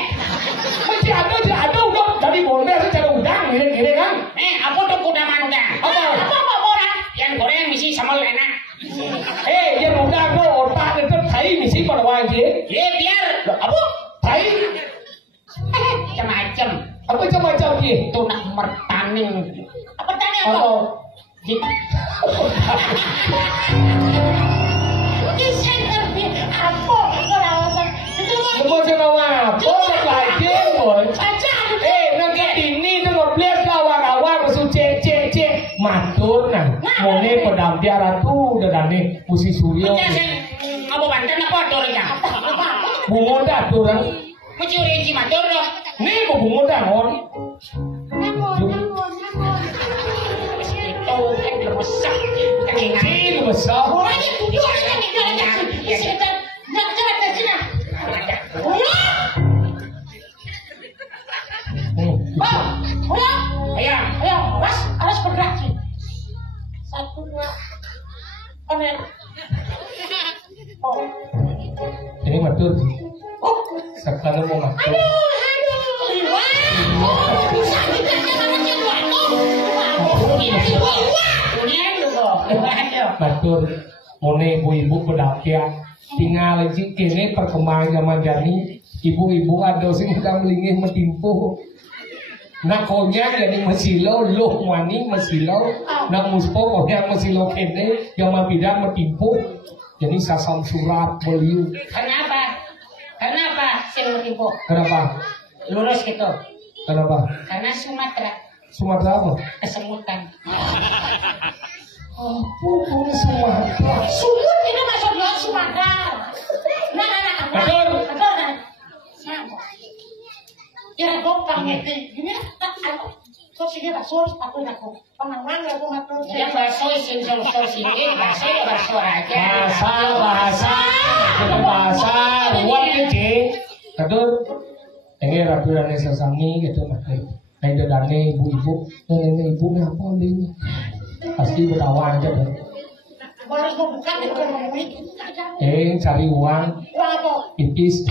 Masih ada udah dari Bonda secara udang gini kan? Apa tuh kudaman udah? Apa orang? Yang goreng misi sama enak. Yang udang tuh otak itu Thai misi pada wajib. Biar apa? Thai macam-macam. apa macam-macam ye? Itu nak mertaning. Apa tanya apa? Oh. Macam apa? Boleh lagi pun. Nanti ini tu ngobrol kawan-kawan masuk cek matur nah. Mone pedam tiara tu dah ni musi suryo. Apa banten apa dornya? Bungo dah tu orang. Mencuri si matur dah. Ni ko bungo dah on. Itu kan besar. Ini besar. Harus bergerak sih. 1, 2, kanan. Oh. Ini matur. Sekarang mau matur. Matur. Mone ibu-ibu pedapia. Tinggal lagi kini perkembangan zaman jani. Ibu-ibu ada sing sedang melingih metimpuh. Nak konya jadi mesilo, loh wani mesilo, nak muspo konya mesilo kene, yang mabidang metimpu, jadi sasam surat beliau. Kenapa? Kenapa sing metimpu? Kenapa? Lurus gitu. Kenapa? Karena Sumatera Sumatera apa? kesemutan. Oh, bukan Sumatera. Sumut itu maksudnya Sumatera. Betul. Ya gampang ngerti. Gini so sige bakso aku nako. Panganglang aku matur. Ya bakso isin so sige bakso aja. Bahasa luar kece. Betul. Ini rapiran sesami gitu matur. Nah dadane ibu-ibu, nenek ibu apa ini? Pasti berdawa aja deh. Harus membuka itu ngomongin. Cari uang. Uang apa? Ipis.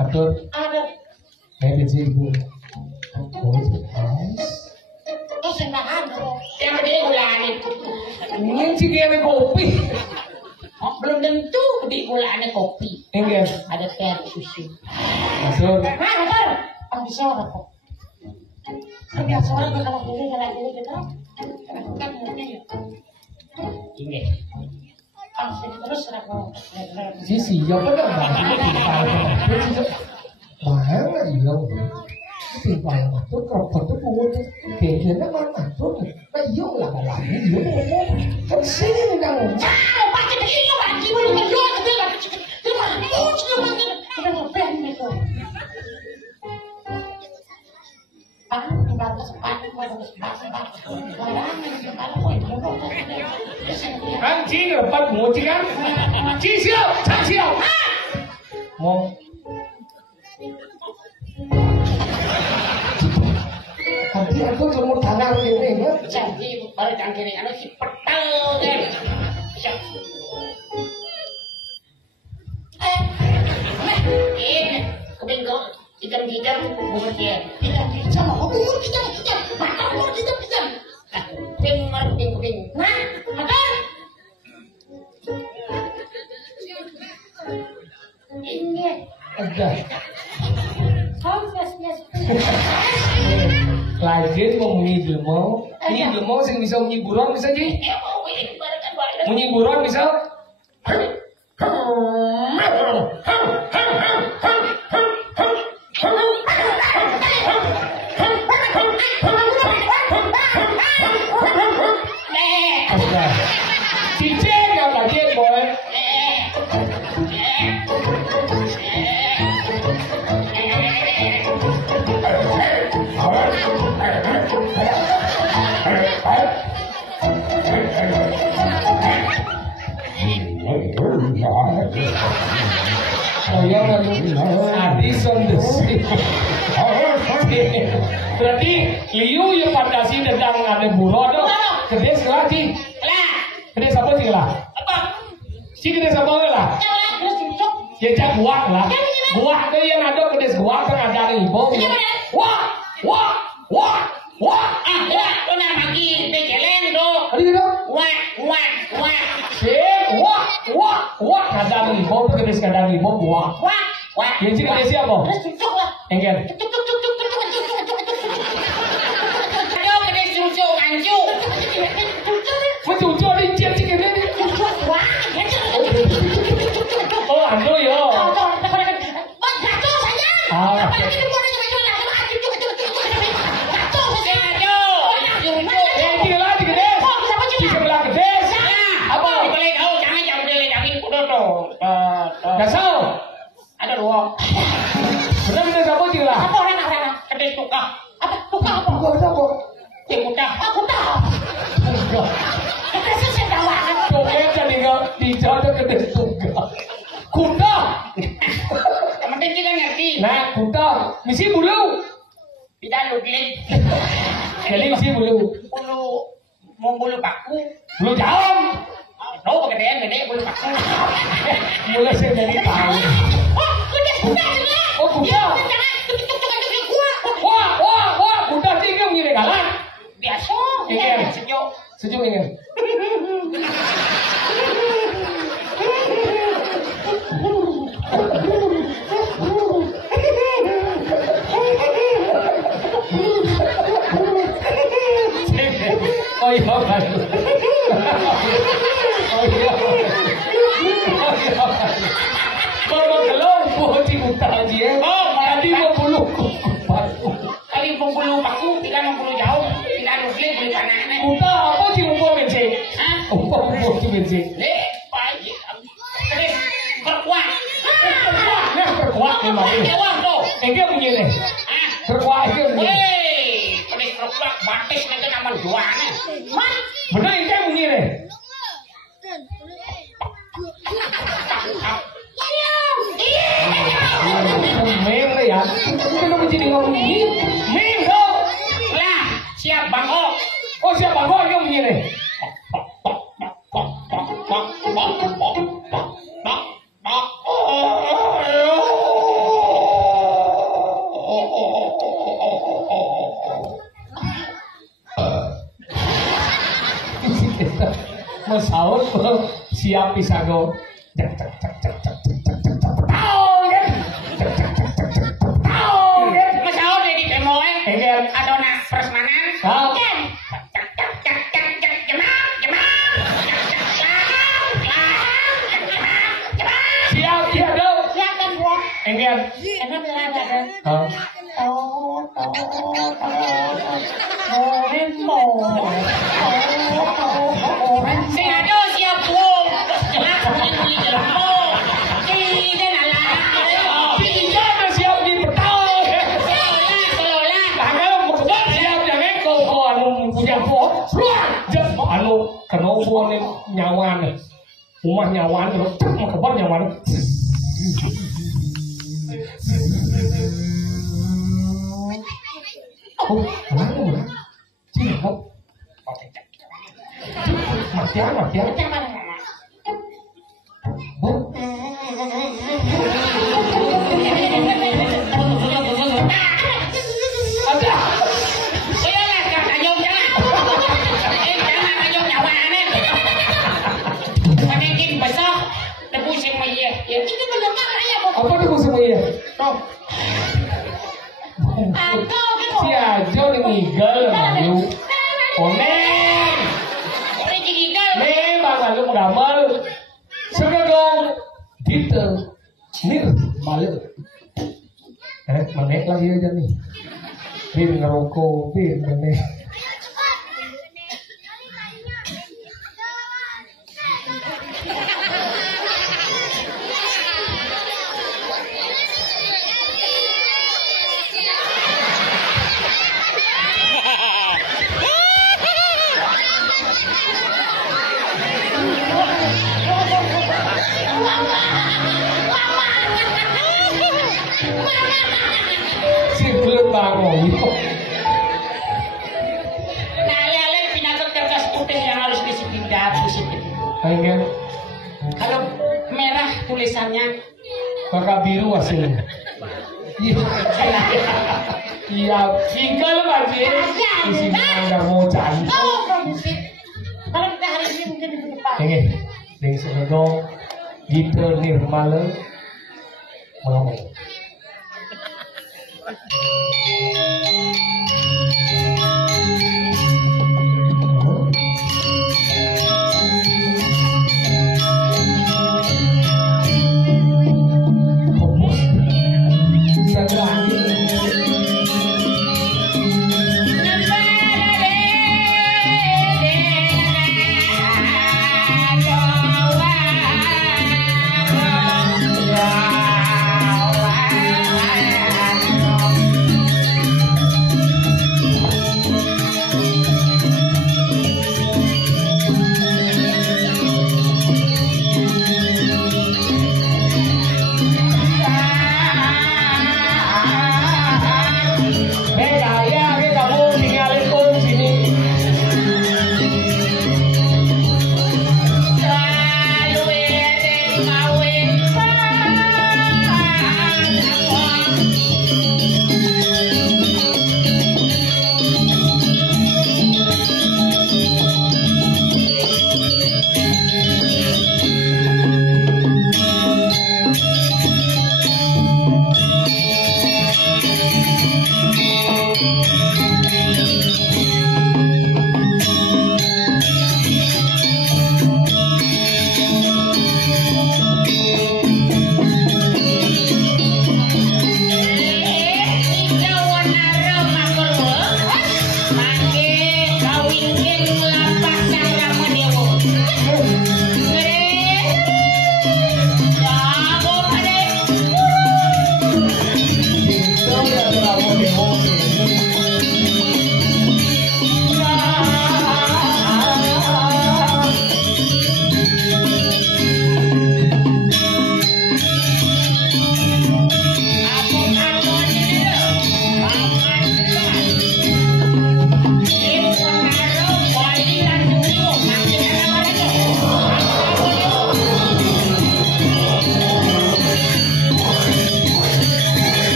Betul. Ada. Kecil ibu. Sendahan tuh. Yang gede gulanya. Ini cikgu kopi. Belum tentu gede gulanya kopi. Enggak. Ada teh susu. Betul. Betul. Ang bisa orang kok. Ang bisa orang kalau gini gitu. Kan mungkin. Ini. Ang terus aku. Sisi, ya benar banget. Mana iya? Timpal maksud kalau buat kayaknya mana maksud? Nah iya lah kalau iya ngomong kan sini nih kamu. Jangan pakai begini lagi boleh berjuang tapi lah. Cuma kita ngapain itu? Tinggal kesempatan buat kesempatan. Kan Cina dapat mochi kan? Cisiau, cisiau. Mau nanti aku cuma tanah ini, ya. Jadi baru jangan kiri, anu si petal deh. Ini kebinggo ikan bunga dia. Ikan mau bunga ikan, makan mau ikan. Kebing. Nah, makan. Ini Ada. yes. Lajin mau ilmu, ini ilmu sing bisa menyiburan bisa ji? Menyiburan bisa? Cicing yang lagi boy. Oh yang Addison the Sea. Berarti liu ya fantasi tentang ada buruk tuh. Gede sekali. Gede siapa sih lah? Apa? Si gede siapa lah? Ya cak buah lah. Buah tuh yang ada gede buah kan ada ibu. Wah. Ah, ya, lo nak bagi tegeleng tu. Ada gitu? Wah. Wah. Ada ibu tuh gede sekadar ibu buah. Wah. Yang si gede siapa? Terus cucuk lah. Engkel. Cuk. Ayo gede cucuk ancu. Cucu di cek sih gede. Wah, Oh, ando yo. jatuh saja. Ah. Apa ini boleh Yang tiga lagi gede. Di sebelah gede. Apa? boleh tahu jangan boleh jangan kudu tuh. Dasar. Ada dua. Benar siapa sih lah? Apa orang kedai tukar? Apa tukar apa? Gua siapa? Kuda. Kuda. Kedai sesedawan. Tokek jadi nggak dijaga gede juga. Kuda. Yang penting kita ngerti. Nah, kuda. Misi bulu. Tidak luglik. Jadi misi bulu. Bulu paku. Bulu dalam. Tahu kegedean gede bulu paku. Mulai saya dari tahu. Oh, kuda. Oh, kuda. Wah. Kuda tinggi begini kalah. Biasa. Iya. Sejuk. Sejuk ini. Oh iya kan. Kalau kelon pohon kuda aja. Oh, tadi mau bulu. Kali bulu paku, tidak bulu jauh, tidak luglik bulu kanan. Kuda apa sih umur menceng? Hah? Umur sih menceng. Pagi. Kedai berkuat. Nah berkuat ni mari. Dewa tu. Engkau punya ni. Ah. Berkuat engkau punya. Wey, kedai berkuat batis nanti nama jual ni. Mat. Benar engkau punya ni. Main le ya. Kenapa jadi ngomong ni? Main kau. Lah, siap bangkok. Oh siapa kau engkau punya ni? Masalah siap pisago. Masau dia di kemoy. Engkau. Adona prasmanan. Kau. Ken. Siap dia dong. Silakan buat. Engkau. Enak lah ada. Hah? Sing ada siap buang. Jelas ini jelmo. Tidak nalar. Tidak ada siap di petang. Kelola. Nah, kalau berbuat siap jangan kau anu punya buah. Jep anu kena buah ni nyawan. Rumah nyawan tu mau kebar nyawan. Oh, mana? Siapa? Matian. Oh, ada. Apa tu musuh dia? Si Ajo ni ngigel malu. Omen. Memang malu ngamal. Segagong gitu. Nir malu. Manek lagi aja nih. Bin ngerokok, bin manek. bangun. Nah, ale pinatot kertas putih yang harus dipindah di situ. Ayo. Kalau merah tulisannya, Kakak biru hasilnya. Iya, tinggal aja. Isinya ada mau cari. oh produksi. Kalau kita hari ini mungkin di depan. Ini, dengan sebenarnya Gita Nirmala mau.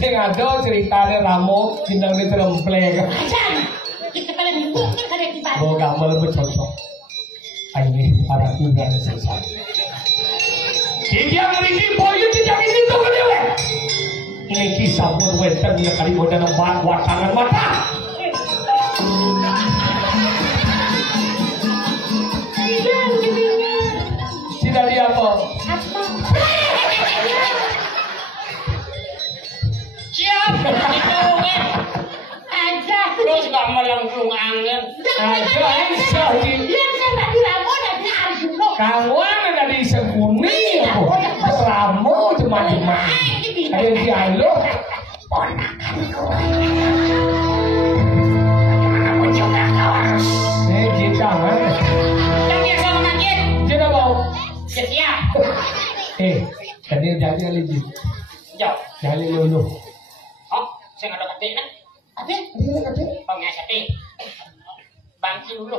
Sing ada ceritane Ramo bintang di tremplek. Ajan, kita pada minggu kan ada di Bali. Oh, gak melebet cocok. Ini para tinggal selesai. Dia ngerti boyo tidak ini tuh kedewe. Ini kisah pun wenten yang kali bodan watangan mata. Tidak lihat apa. Siap, itu aja terus gak melengkung angin. Aja bisa di. Yang saya tadi Ramo dan Arjuno. Kawan dari Sengkuni, Ramo cuma-cuma. Ada di Ailo. Ponakanku. Bagaimana pun juga kau harus. Kita mana? Kita biasa menangin. Kita mau. Siap. Tadi jadi lagi. Jauh. Jadi lulu. Oh, saya nggak ada kati kan? Kati? Pengen kati. Bangki dulu.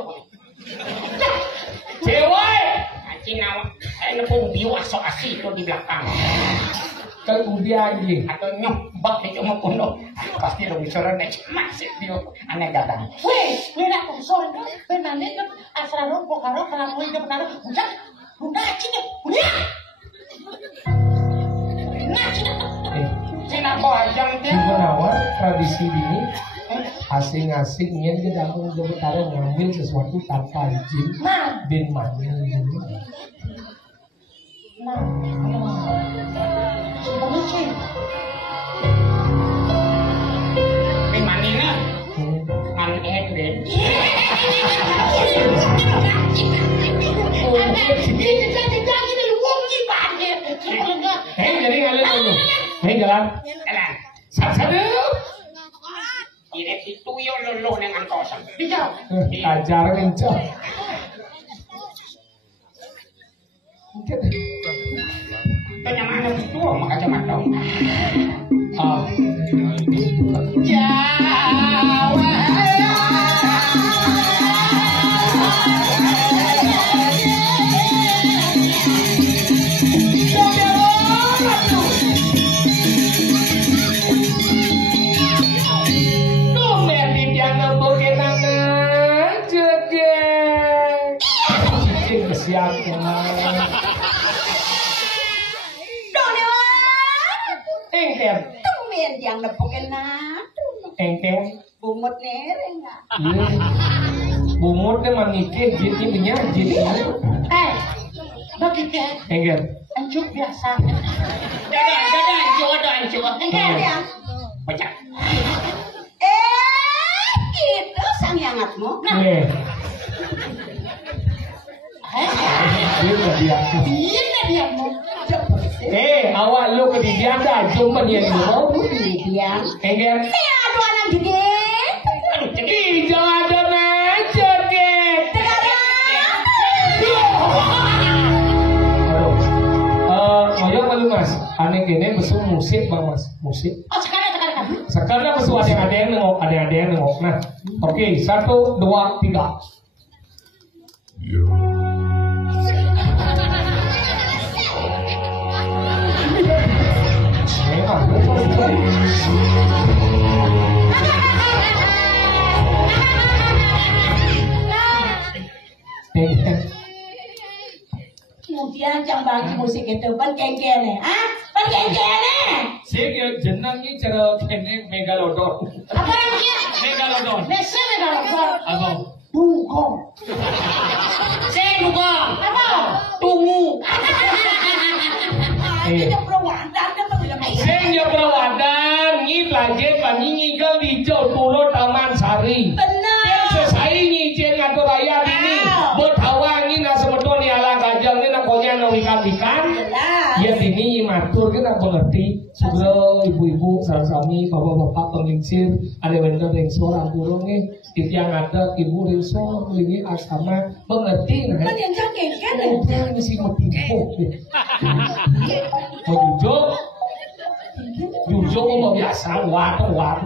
Cewek. Anjing awak. Nepung biu asok asih itu di belakang. Kalau udah anjing. Atau nyombak di cuma kuno. Pasti lo bicara nek masih biu aneh datang. Weh, ini nak konsol kan? Benane kan asal rumput karo kalau mau hidup karo udah. Udah cina. Udah. Nah, cina. Cina kok ajang dia. Merawat tradisi ini asing-asing yang di dalam sementara ngambil sesuatu tanpa izin dan manggil gitu. Manina kan Edwin. Jadi kalian dulu. Jalan. Satu. Ini itu yo lolo dengan kosong. Dijauh. Ajar kencok. Tanya mana itu mau kacamata. Tumben yang nepokin Engkeng bumut nereng nggak? Iya. Bumutnya manikir jadi punya jadi. Begitu. Engkeng. Anjuk biasa. Dada anjuk. Enggak ya. Baca. Itu sang yangatmu. Nah. Iya dia mau. Awak lu ke dia dah jumpa dia dulu. Dia. Engkeng. Aduh anak gede. Ih, jangan ada macet ke. Aduh, malu mas. Aneh gini besu musik bang mas, musik. Oh sekarang. Sekarang besu ada yang nengok, Nah, oke, 1, 2, 3. Kemudian yang bagi musik itu kan kengkene, kan kengkene. Saya jenangnya cara kene megalodon. Apa namanya? Megalodon. Nese megalodon. Apa? Dugong. Saya dugong. Apa? Tungu. Itu perawadan apa tidak? Saya perawadan ngi pelajar paningi kal di Pulau Taman Sari. Benar. Selesai nyicil ngatur rakyat ini. Bertawang ini nak sebetulnya ni ala gajang ni nak konya nak ikan. Ya ini matur kita mengerti. Sebelum ibu-ibu, sami, bapak-bapak pemimpin, ada vendor yang suara burung ni, yang ada ibu rinso, ini asama mengerti. Kan yang jangkeng kan? Ini si matipu. Mau jujur mau biasa, waduh.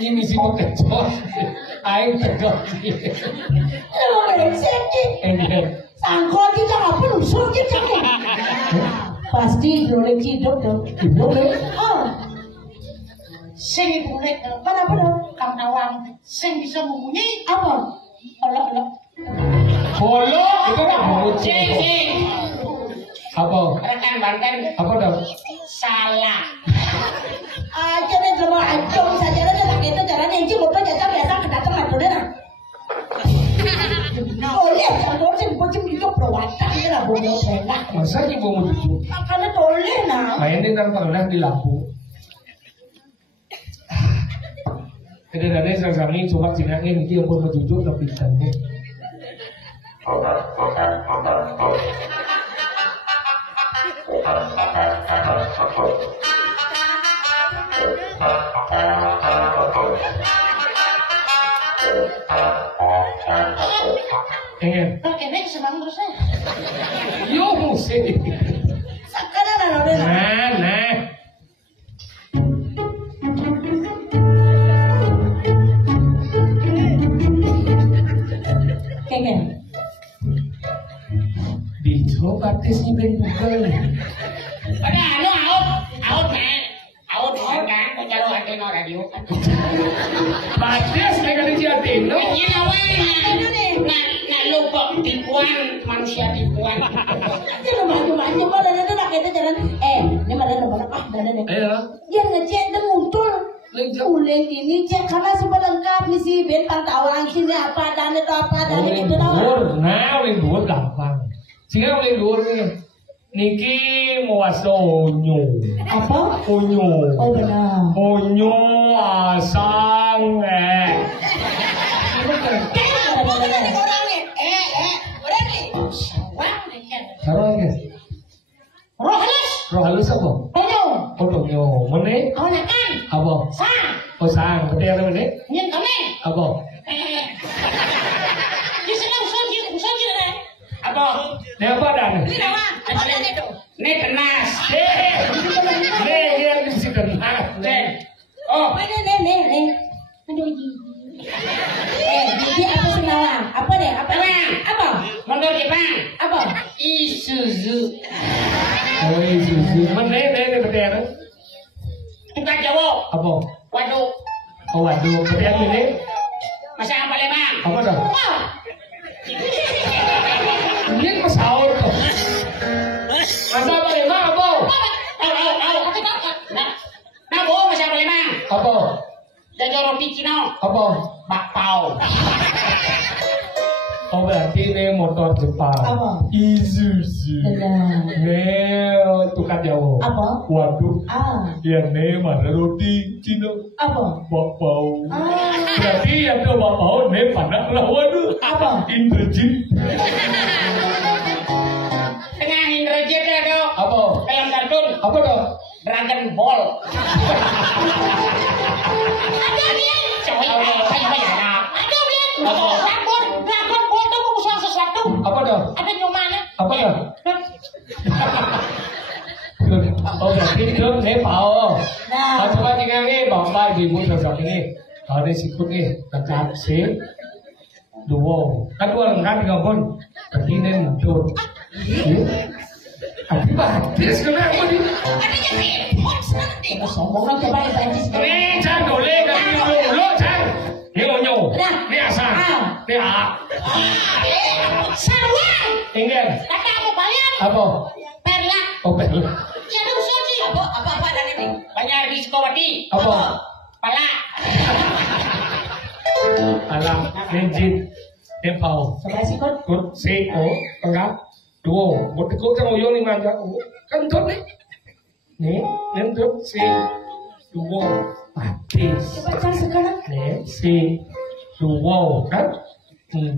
Ini si matipu. Aing tegak. Sangkot kita nggak perlu sulit kamu. Pasti boleh hidup dong. Boleh. Sing boleh. Apa? Kang Awang. Sing bisa membunyi apa? Olok. Bolok itu kan bocil. Apa? Rekan Banten. Apa dong? Salah. Aja deh kalau acung saja aja tak itu caranya yang cuma baca biasa kedatangan tuh deh. Boleh kalau sih bocil itu perawatan dia lah boleh enak. Masa ibu mau jujur? Karena boleh nah. Ini kan pernah di Lampung. Kadang-kadang saya kami coba jenangnya ini yang pun jujur tapi tanya. Kayaknya senang terus ya. Yo musik. Sekarang ada. Nah. Kayaknya. Dicoba tes ni bentuknya. Ada out kan, kalau ada no radio. Batas mereka di Jatino. Ini awalnya, nak lupa kok tipuan, manusia tipuan. Jangan maju-maju, kok dan itu rakyatnya jalan. Ini mana nomor apa? Dan ada. Dia ngecek dan muncul. Uleng ini cek karena semua lengkap nih si bentang tawang sini apa dan itu apa dan itu doang. Nah, uleng dhuwur gampang. Sehingga uleng dhuwur niki muaso onyo. Apa? Onyo. Oh benar. Onyo asang Sarang guys. Roh halus. Roh halus apa? Onyo. Onyo. Mana? Kawanan. Apa? Sang. Oh sang. Berarti ada mana? Nyen kami. Apa? Di sana usah kira. Apa? Ini apa dan? Ini apa? Apa itu? Ini tenas. Ini yang mesti tenas. Oh. Nih. Aduh. Jadi apa senawang? Apa deh? Apa? Apa? Motor Jepang. Apa? Isuzu. Oh Isuzu. Mana ini berarti ada? Tukang Jawa. Apa? Waduh. Oh waduh. Berarti ada ini? Masa apa Palembang? Apa dah? Wah. Ini pesawat tuh. Masa Palembang apa? Nah, masa Palembang. Apa? Jajan roti Cina. Apa? Bakpao. Oh berarti ini motor Jepang. Apa? Isuzu. Benar. Ini tukang Jawa. Apa? Waduh. Yang ini mana roti Cina? Apa? Bakpao. Berarti yang itu bakpao ini pada waduh. Apa? Indrajit. Tengah Indrajit ya dong. Apa? Film kartun. Apa dong? Dragon Ball. Ada Bian. Coy, saya ada. Ada Bian. Dragon Ball tuh musuh sesuatu. Apa dong? Ada nyumanya. Apa dong? Oh berarti klub Nepal. Nah. Coba tinggal nih bapak ibu cocok ini. Kalau dia sikut nih, tetap sih. Dua, kan dua lengkap tiga pun. Berarti ini muncul. Tapi batis kenapa nih? Sombong lah coba Prancis. Ini jangan boleh kami dulu jangan. Ini onyo. Ini asal. Ini a. Sawang. Tinggal. Kata apa bayar? Apa? Perla. Oh betul. Ya ada usaha apa dan ini? Banyak diskowati. Apa? Pala. Alam, Nenjin, Nepal. Coba sikut. Kut, si, o, enggak. Dua, một cái cốt trong yêu mà ra cân thốt đấy nè nên thốt si dua mati Coba cang sekarang. nè si dua đất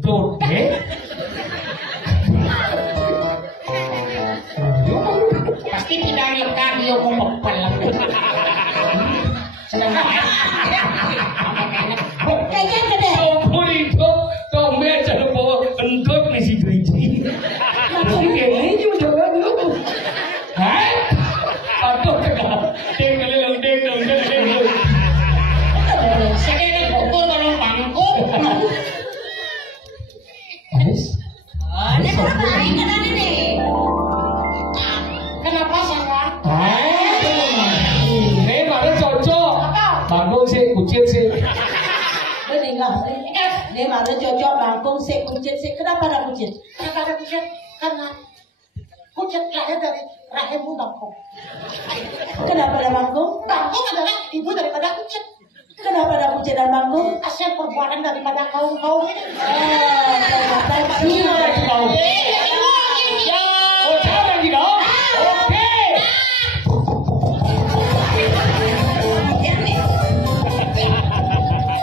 thốt nè Pasti tidak lengkap dia mempel. Senang banget. Kayaknya gede. Thôi đi thôi, con mẹ chẳng có ân thốt này gì gửi chi. Không kể ấy nhưng mà trời ơi nữa. Hả? Tôi tất cả đen cái lên đen rồi. Saya ini pukul kalau bangku. Ini kenapa ini kan ini? Kenapa saya? Nếu mà nó cocok, bangkong sih, kucing sih. Meninggal. Nếu mà nó cocok bangkong sih, kucing sih. Kenapa ada kucing? Kenapa ada kucing? Karena kucing lahir dari rahimmu bangkong. Kenapa ada bangkong? Bangkong adalah ibu daripada kucing. Kenapa ada kucing dan bangkong? Hasil perbuatan daripada kaum-kaum ini. Oh, jangan gitu. Oke.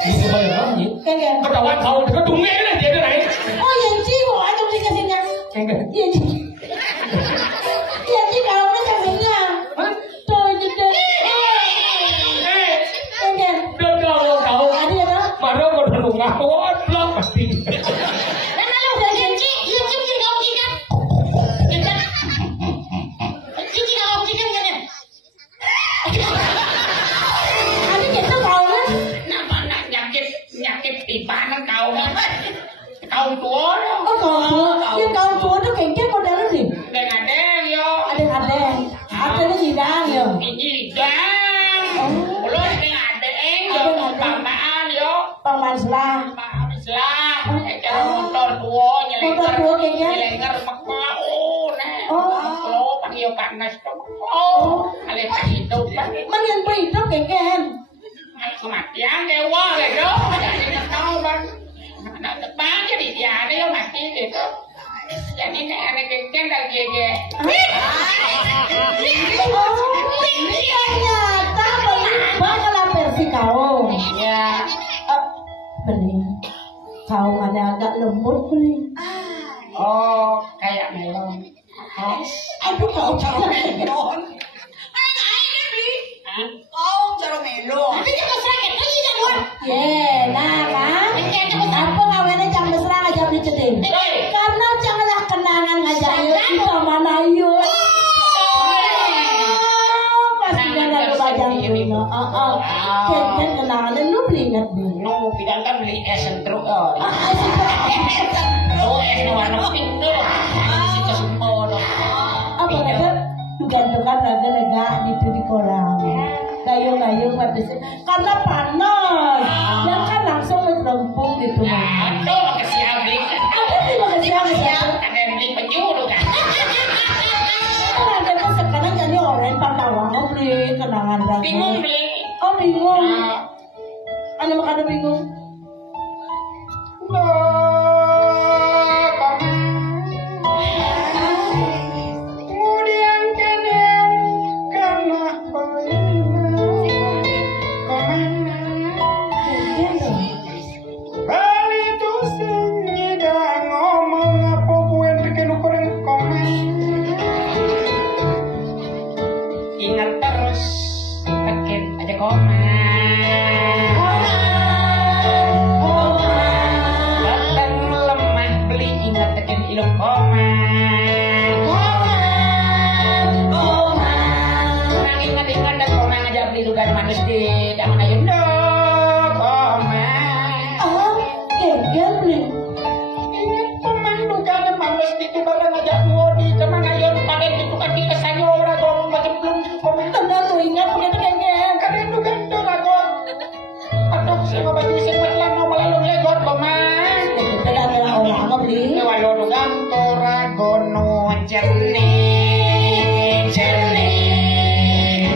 Ini banyak banget. Enggak. Ketahuan kau dekat tunggu ini dia tuh naik. Oh, yang jiwa aja mesti kasihnya. Enggak. Yang jiwa. Yang jiwa kalau udah kasihnya. Tuh juga. Enggak. Udah kau. Ada apa? Marah kau udah ngawat lah pasti. Dan kalau udah janji, yang cium kau cikan. Cikan. Cici kau cikan kan ya? Ada kita kau kan? Nama nyakit tibanan kau kan? Kau tua dong. Oh kau tua. Yang kau tua tuh kengkek modalnya sih. Dengan yo panas to. Oh, ale pa hidup. Man yang hidup keken. Kematian dewa gitu. Jadi tahu bang. Nak terbang jadi dia ada yang mati gitu. Jadi nek ane keken lagi ge. Ternyata bakalan versi kau. Ya. Bening. Kau ada agak lembut bening. Oh, kayak melon. Aduh kau cara melon. Kau cara melon. Tapi jam mesra kan kau iya kan? Ye, nah kan? Apa ngawinnya jam mesra ngajak beli ceding? Karena janganlah kenangan ngajak kita mana yuk. Pasti jangan bajang dulu. Kenten kenangan lu beli ingat dulu. No, bidang kan beli esen truk. Oh, es warna pink tuh. Situ semua dong. Apa kata? Gantungkan raga negah di kolam. Gayung-gayung pada karena panas. Yang kan langsung lempung gitu. Aduh, makasih ablik. Apa sih makasih ya? Ada yang beli penjuru kan? Kan ada sekarang jadi orang Patawang beli kenangan raga. Bingung beli. Oh bingung. Anda makanya bingung. Ingat terus tekin aja koma. Batang lemah beli ingat tekin ilmu koma. Ingat dan koma ngajak beli dugaan manus di daun ayun do koma. Oh, kegel beli. Ingat koma dugaan manus di tu barang ngajak ngodi kemana ayun pada itu kan di kesayora gong macam belum koma. Tenang lu ingat begitu kegel. Kadang dugaan do lagu. Aduh siapa baju sih malah mau lalu legor koma. Tidak ada orang beli. Walau dugaan toragono jernih jernih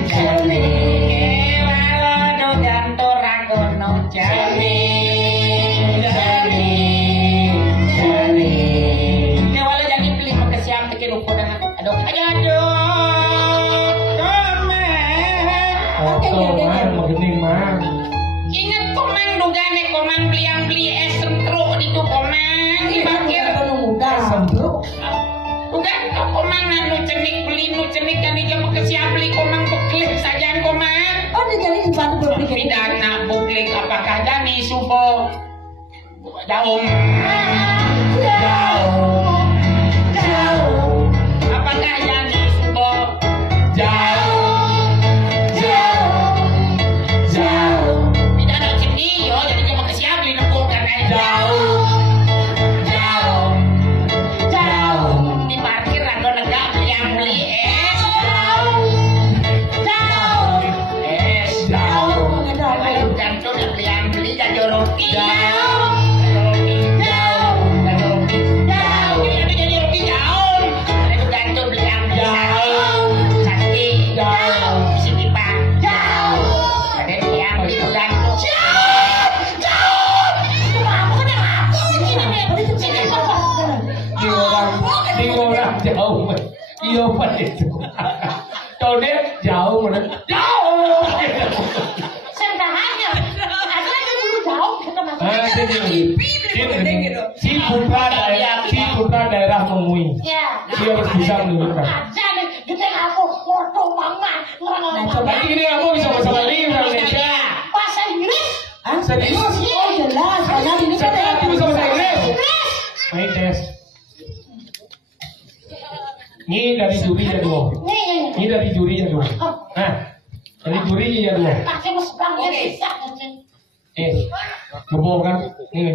jernih. Walau dugaan toragono jernih jernih jernih. Walau jadi beli makasiam bikin ukur dengan aduh aja Oke, ingat komang dugane komang beli es sentru di tu komang dipakir muda. bukan kok komang nu cenik beli nu cenik kan dia makasiam beli komang beklik sajaan komang Oh, dia jadi sepatu berpikir. pidana buklik apakah dani subo daun apakah dani subo pidana cenik yo jadi dia makasiam beli nu karena di parkir rado negak yang beli es gantung yang beli jadi roti jadi roti jauh itu gantung beli yang cantik sini pak ada yang beli gantung di orang jauh iya pak itu tahu dia jauh mana jauh sendahannya ada dulu jauh si putra daerah Mengui ya dia harus bisa menurutkan. aja nih kita aku foto mama Nah, coba Berarti ini kamu bisa bahasa Bali, bahasa Indonesia. bahasa Inggris Serius? Oh jelas, karena ini kan Saya bisa bahasa Inggris. Baik tes. Ini dari juri ya dua. Ini dari juri ya dua. Nah, dari juri ya dua. pakai musbangnya bisa Kebo kan? Ini.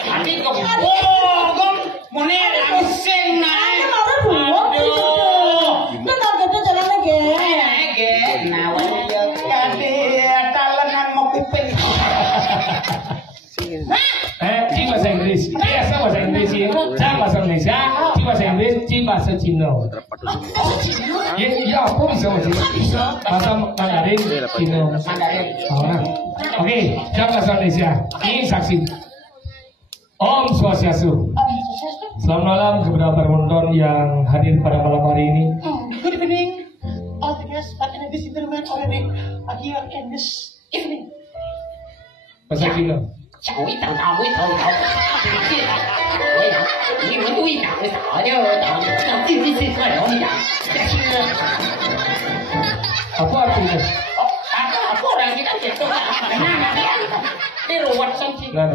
Tapi kok bohong, mune langsing naik. Aduh. Nah, kita jalan lagi. Nah, kade talenan mau kuping. Ini bahasa Inggris. Biasa bahasa Inggris ini. Saya bahasa Indonesia. Ini bahasa Inggris, Ci bahasa Cina. Ya, apa bisa bahasa Cina? Bahasa Mandarin, Cina. Oke, siapa bahasa Indonesia? Ini saksi. Om Swastiastu. Selamat malam kepada para penonton yang hadir pada malam hari ini. Good evening, all the guests, but in this interview already here in this evening. Bahasa Cina. Apa artinya? Nah.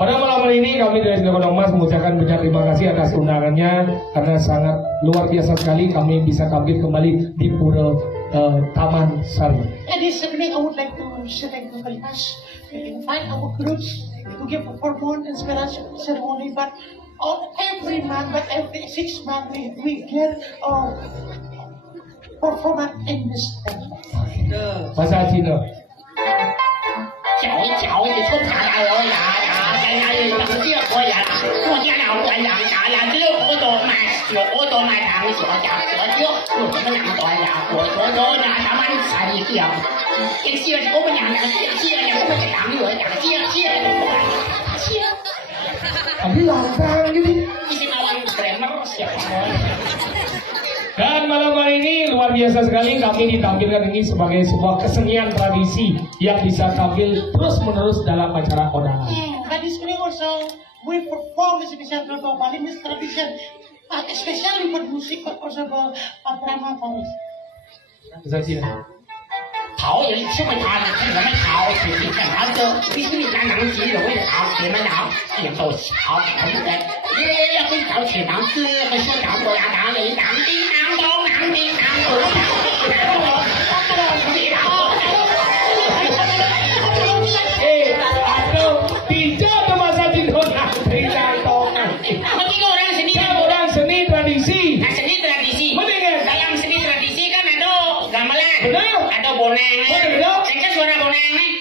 Pada malam hari ini kami dari Sindang Mas mengucapkan banyak terima kasih atas undangannya karena sangat luar biasa sekali kami bisa tampil kembali di Pura Taman Sari. And this evening, I would like to say thank you very much. We invite our groups to give a formal inspiration ceremony, but every month, but every 6 months, we get a performance in this temple. Bahasa Cina. 脚就出茶呀呀呀呀！等这个呀，我家了我呀呀，这好多买糖小家，我们两个呀，我那他妈才一条，这些我们两个这我们两个呀，这。Abi langkang gitu. Isi malam grammar siapa? Dan malam hari ini luar biasa sekali kami ditampilkan ini sebagai sebuah kesenian tradisi yang bisa tampil terus-menerus dalam acara kondangan. But this evening also, we perform this special Balinese tradition, especially for music, but also for drama Balinese. Bisa Cina. 桃也吃不它的，吃什么桃？是干啥的？必须得能鸡肉的桃，什么桃？也都桃，对不对？也会找吃糖吃，和说糖多呀，糖里糖叮当咚，糖叮当咚。Tidak ada masa ditonang orang seni tradisi. Nah, seni tradisi. Benar. Dalam seni tradisi kan ada gamelan, Benar. ada boneng. Benar. Kan suara boneng nih.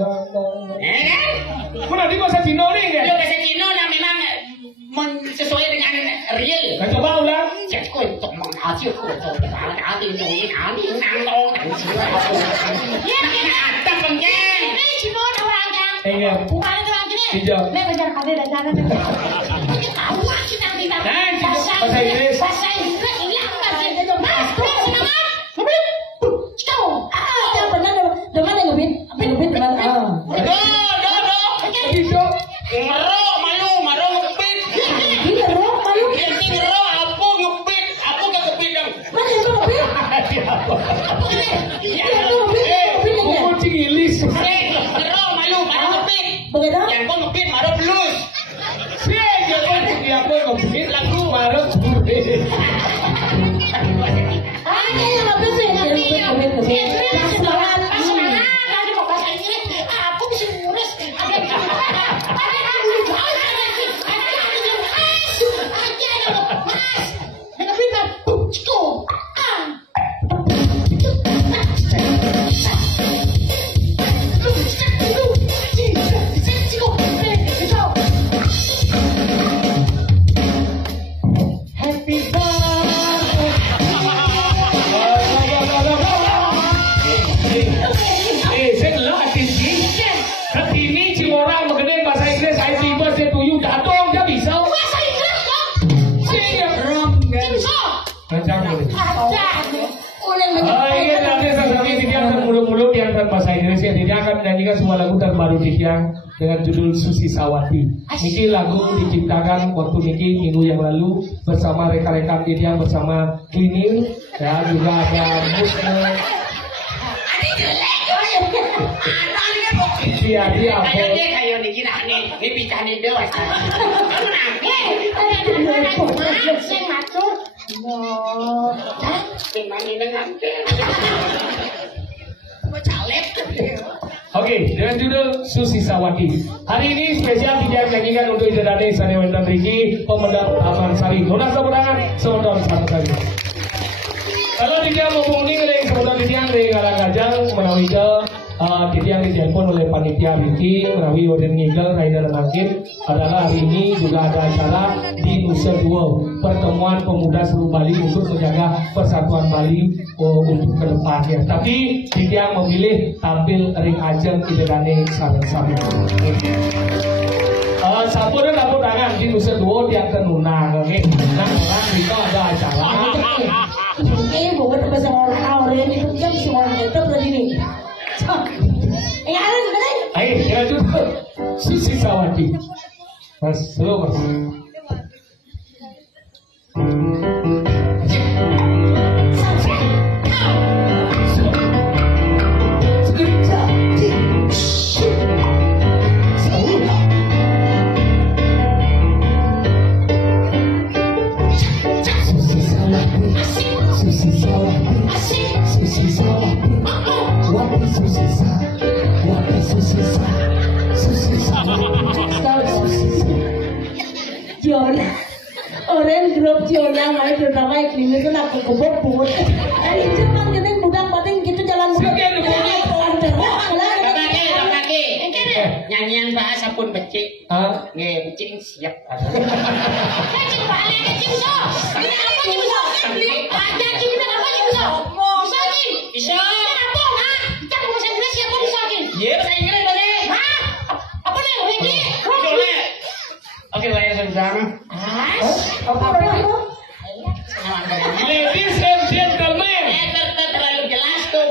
Kan? Mana di bahasa Cina ni kan? Dia bahasa Cina dah memang sesuai dengan real. Nah, coba ulang. Jadi kau untuk mengaji kau untuk berada di dunia kami nangong dan jiwa. Ya, ada pengen. Ini cuma orang yang. Iya. Bukan orang gini. Tidak. Ini benar kami dan jangan. Tahu lah kita tidak. Bahasa Inggris. Bahasa Inggris ini apa sih? Mas, semangat. Ciao. Yang benar dengan yang lebih dengan Bisa. Ngerok malu ngebit. Iya, roh malu. Yang ngerok apa ngebit? Apa gak ngebit dong? Mana yang lebih? Apa ngebit? Iya, lebih. Kucing ilis. Ngerok malu ngebit. Bagaimana? Yang kau ngebit marah blues. Siapa yang ngebit lagu marah blues. Ada yang lebih sih. Yang semangat. Nanti mau bahasa Inggris. Aku bisa ngurus. Bahasa Inggris ya, dia akan menyanyikan sebuah lagu terbaru Dikyang dengan judul Susi Sawati. Niki lagu diciptakan waktu Niki minggu yang lalu bersama rekan-rekan Dikyang bersama Klinil ya, juga ada Musne. Dia apa? Kayak ini kita ini bicara nih doang. Saya ngatur. Memang ini nanti. Oke, dengan judul Susi Sawati. Hari ini spesial tidak menyanyikan untuk Idadane Sanewentan Riki, Pemendam Taman Sari. Nona seberangan, sebentar satu kali. Kalau tidak menghubungi dengan sebentar Dikyang dari Karang Gajang melalui Jadi yang ditelepon oleh panitia Wiki melalui Warden Ngigel Rider Nakib adalah hari ini juga ada acara di Nusa Dua, pertemuan pemuda seluruh Bali untuk menjaga persatuan Bali untuk ke depannya. Tapi dia memilih tampil ring ajeng idedane saben-saben. Satu ada tepuk tangan di Nusa Dua yang tenunang, oke? Nah, itu ada acara. Ini bukan bahasa orang itu kan semua itu berarti ini. Ada sebenarnya. Ayo, kita dulu. Susi Sawati. Mas, slow mas. Orang grup Jona main terutama iklim itu nak kebobot. Ini cuma kita budak pating gitu jalan budak. Nyanyian bahasa pun becik. Nge becik siap. Becik balik becik so. Ini apa nih bisa? Ada kita apa nih bisa? Bisa nih. Bisa. Apa ah? Kita bahasa Inggris siapa bisa nih? Iya bahasa Inggris boleh. Hah? Apa nih ini? Boleh. Oke, lain sama. Ladies and gentlemen. Terlalu jelas tuh,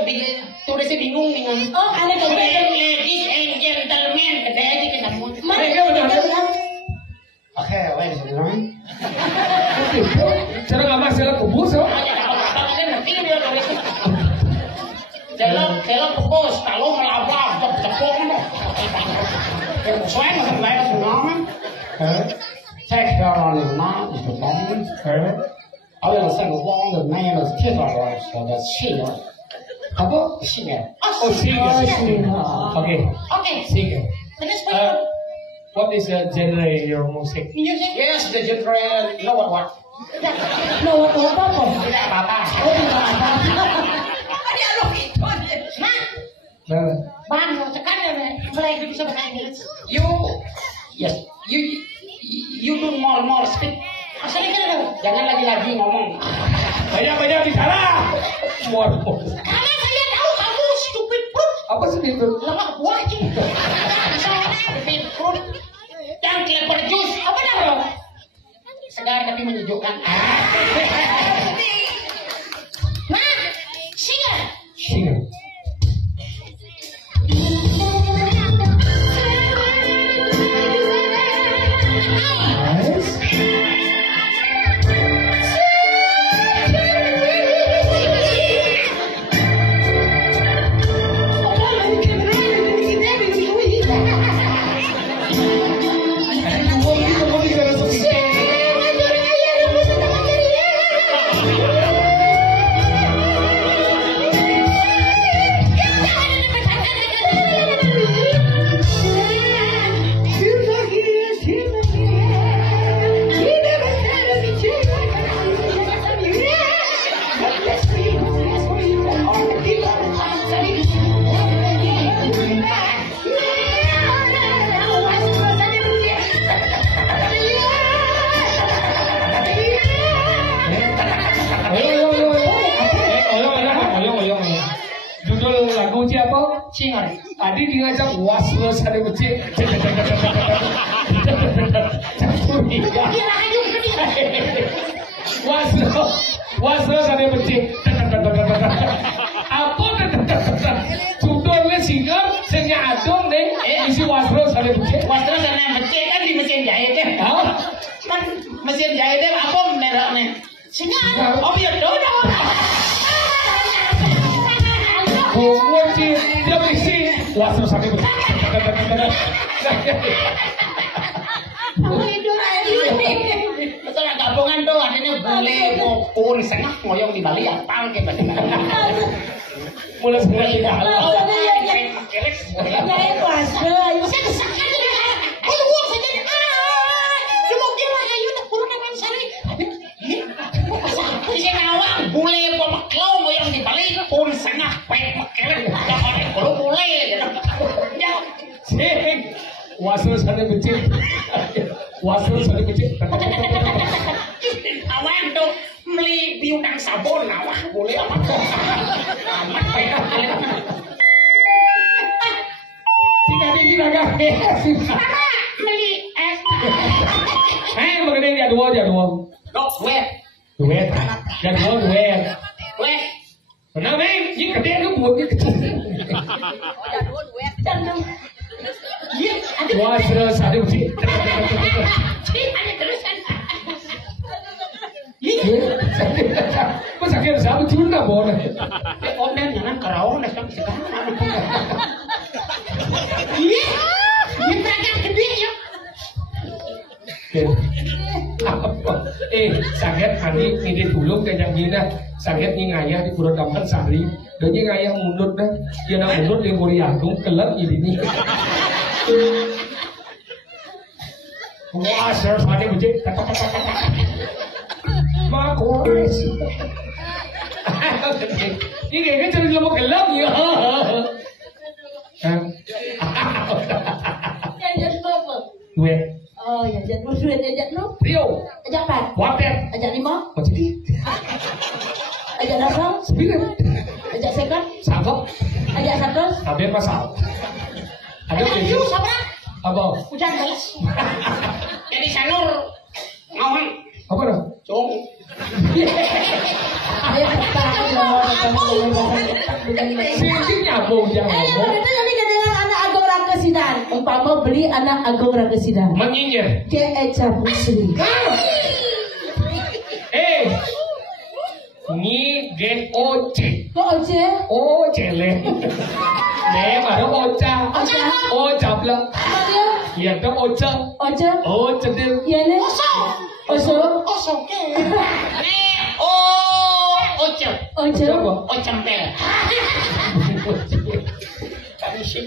tulisnya bingung nih. Oh, ada kegiatan. Ladies and gentlemen, ada aja kita mau. Oke, lain sama. Cara nggak masalah kubus, oh? Kalau kebos, kalau melabrak, cepong dong. Saya nggak lain semua. Take her on his mouth, is the bone. I will sing a song, the name is Tigger, so that's Sheila. Apa? Singer. Oh, singer. Okay. Okay. Singer. Terus What is the genre of your music? music. Yes, the genre, you know what? No, apa? Tidak apa-apa. Oh, tidak apa. Dia lo itu. Nah, Nah, bang, sekarang mulai bisa bahasa Inggris. You do more speak. Asalnya kan lo. Jangan lagi-lagi ngomong. banyak bicara. More. Karena saya tahu kamu stupid fruit. Apa sih itu? Lemah buah aja. Stupid fruit. Yang clever juice. Apa dah lo? Segar tapi menyejukkan. Nah, singer. Singer. Judul lagunya apa? Singer. Tadi dia ngajak was-was ada becik. Was-was ada becik. Apa judulnya singer senya adong deh. Isi was-was ada becik. Waktu sana becek kan di mesin jahit ya. Kan mesin jahitnya apa mereknya? Singer. Oh iya dong. Kunci dia berisi was-was ada becik. Betul gabungan tuh adanya bule pun sengak ngoyong di Bali ya pang ke Bali. Mulai sekarang tidak halal. Nyai puasa. Saya kesakkan dia. Ayo uang saja. Cuma dia mah ayo tak kurang dengan sari. Di sini awang bule pemaklau ngoyong di Bali pun sengak pek makelek. Kalau bule sana becik. Wasel sana becik. Awan tuh beli biunang sabun, awak boleh apa? Amat kayak. Kita agak. Beli es. Mengenai dia dua. Dok, wet. Duet. Dia dua duet. Wet. Kenapa ini gede lu buatnya kecil. Wasel sana becik. Ada terusan. Masa kira siapa cunda boleh? Om dan jangan kerawan dan sampai sekarang. Ini beragam gede ya. Sakit hari ini dulu kayak gini sakit ni ngayah di Pura Taman Sari dan ni ngayah mundur dah dia nak mundur dia boleh agung kelak ini ni wah servis ada macam mak kuas ini kayak jadi lama kelak ya Jajan apa? duit Oh, jajan lu duit jajan lu. Rio Ajak pan. water Ajak 5. macam ni Ajak dasar. 9 Ajak second. sanggup Ajak 100. habis pasal ada Ada jadi jus apa? apa Hujan guys. Jadi sanur ngawang. apa dah Cung. Ayo sini nyambung jangan ngomong kita jadi dengan anak Agung Ragesidan. Umpama beli anak Agung Ragesidan. menyinyir Ke Eca Putri. Ni get oce Kok Oce? oce le mà nó ocha ocha pula Apa dia? ya nó ocha Oce? ocha dia Iya nih. Oso. Kosong ke. Ocem. Oce. apa Ocem tel. Kami sih.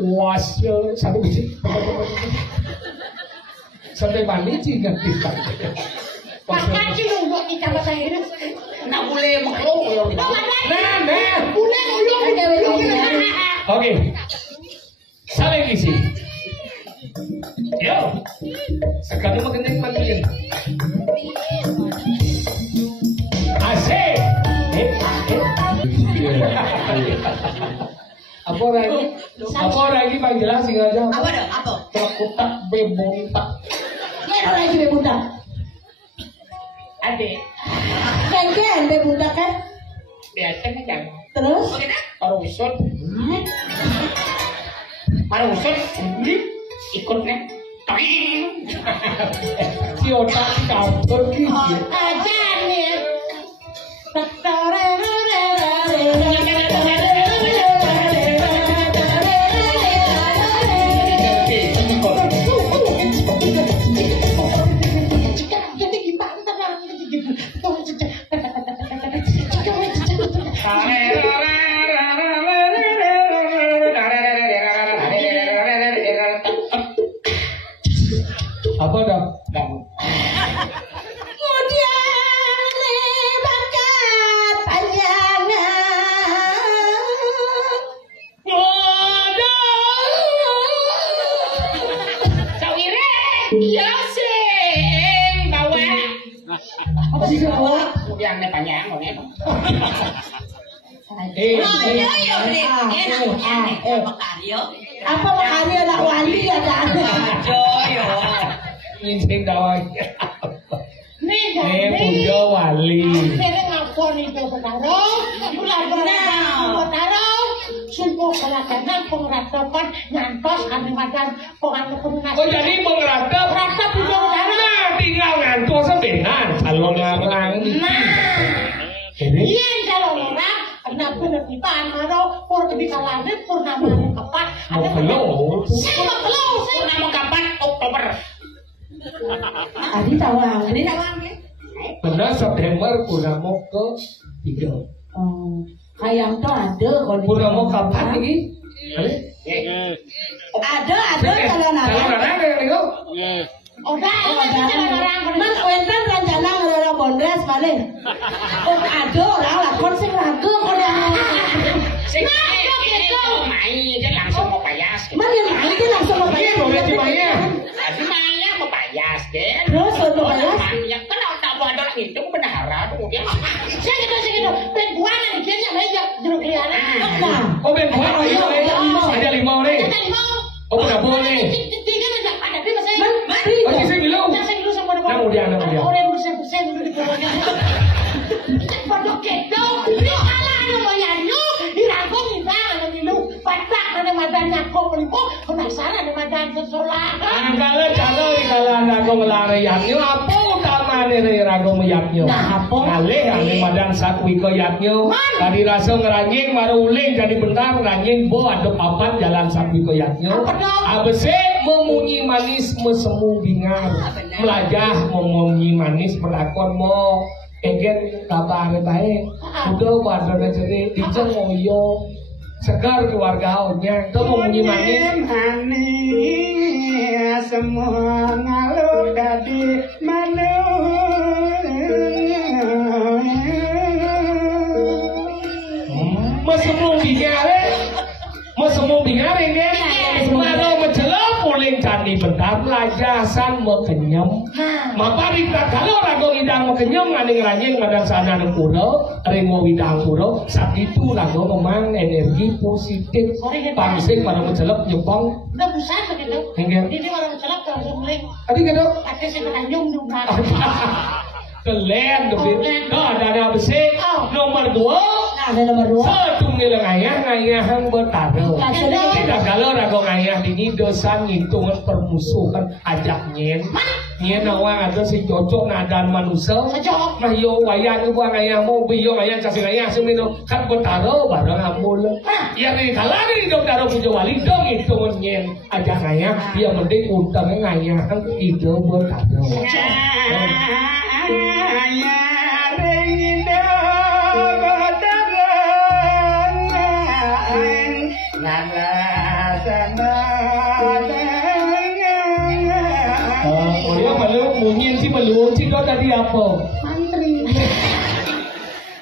wasyo satu biji sampai mandi juga kita Makan sih lu buat ikan bahasa Inggris. Nak boleh maklum ya. nah Boleh lu. oke saling isi yo sekarang mengenai mandiin asik apa lagi panggilan sih aja Apa dah? Apa? cakutak bebontak Kira lagi bebudak. Ade. Kengken bebudak kan? Biasanya kan. Terus? Parusun. Parusun. Ikut nih. si otak kantor gitu Aja nih. Jadi gimana tenang. apa dah Kemudian bakat panjangan. Sawire. Iya sih. Bawa. Apa sih bawa? Kemudian panjang nih. Apa makanya nak wali ada? nyincing dawai Nih, punya wali Kira ngapun itu sekarang, bulan sekarang, sumpah kelakanan pengeratapan nyantos kalimantan penganukan oh jadi mengeratap Ratap di saudara. nah tinggal ngantor sebenar kalau ngamang ini Iya, kalau orang kenapa lebih panaro, pur lebih kalangan, purnama kapan, mau belum sama belum, Purnama kapan? Oktober. Adi tawang. Ini tawang ya. benar September udah mau ke 3 Oh, hayang tuh ada kalau udah mau kapan lagi Ada kalau nana. ada yang nego udah, orang Man wenten rencana ngelola bondres balik. Oh ada orang lakon sing ragu kalau Sing itu main dia langsung mau payas. Mana yang main dia langsung mau Iya, bayar? boleh Cimaya. Di Maya mau payas deh. Terus mau bayar? Ya kenal tak bodoh itu bendahara kemudian. Saya gitu. Perempuan yang dia meja jeruk liana. Nah, Oh, ben buat oh iya, ada limau nih. Kita mau. Oh, nggak boleh. Tiga aja ada di saya. Oh, saya belum. Saya dulu sama Nah, kemudian. Orang bersih dulu di bawahnya. Bodoh kedo. Ini salah ada bayarnya. Dirangkong ibang ada dulu. Patak ada madanya kok melipuk. Penasaran ada madan sesolah. Angkala calo ikalan rago melarayan yo apa utamane re rago meyaknyo. Nah, apa? Kalih ane madan sakwi ko yaknyo. Tadi rasa ngeranjing baru uling jadi bentar ngeranjing bo ada papan jalan sakwi ko yaknyo. Abese memunyi manis mesemu bingar. Melajah memunyi manis melakon mo egen kabar baik. Udah badana cerik dijeng moyo. Segar keluarga nya itu memunyi manis. Semua ngalur dari mana? Mesemu bingare kan? Maro mencelap uling candi bentar lajasan mau kenyem. Mapari tak kalau rago widang mau kenyem nganding ranjing madang sana puro, ringo widang puro. Saat itu rago memang energi positif. Pangsing pada mencelap nyepong. Udah busan begitu. Enggak. Ini malah mencelap kalau semuling. Tadi kan dok? Pakai si penanjung dumbar. Kelen debit. Ada besi. Nomor 2. ada nomor 2. Satu ngilang ngayahan bertaruh. Tidak kalau rago ngayah ini dosa ngitungan permusuhan ajak nyen. Nyen awang ada si cocok nadan manusia. Nah yo wayang ibu ngayah mau biyo ngayah kasih ngayah semino kan bertaruh bareng amul. Ya nih kalau nih dok taruh puja wali dong hitungan nyen ajak ngayah dia mending utangnya ngayahan itu bertaruh. Mungkin sih belum sih kau tadi apa? Mantri.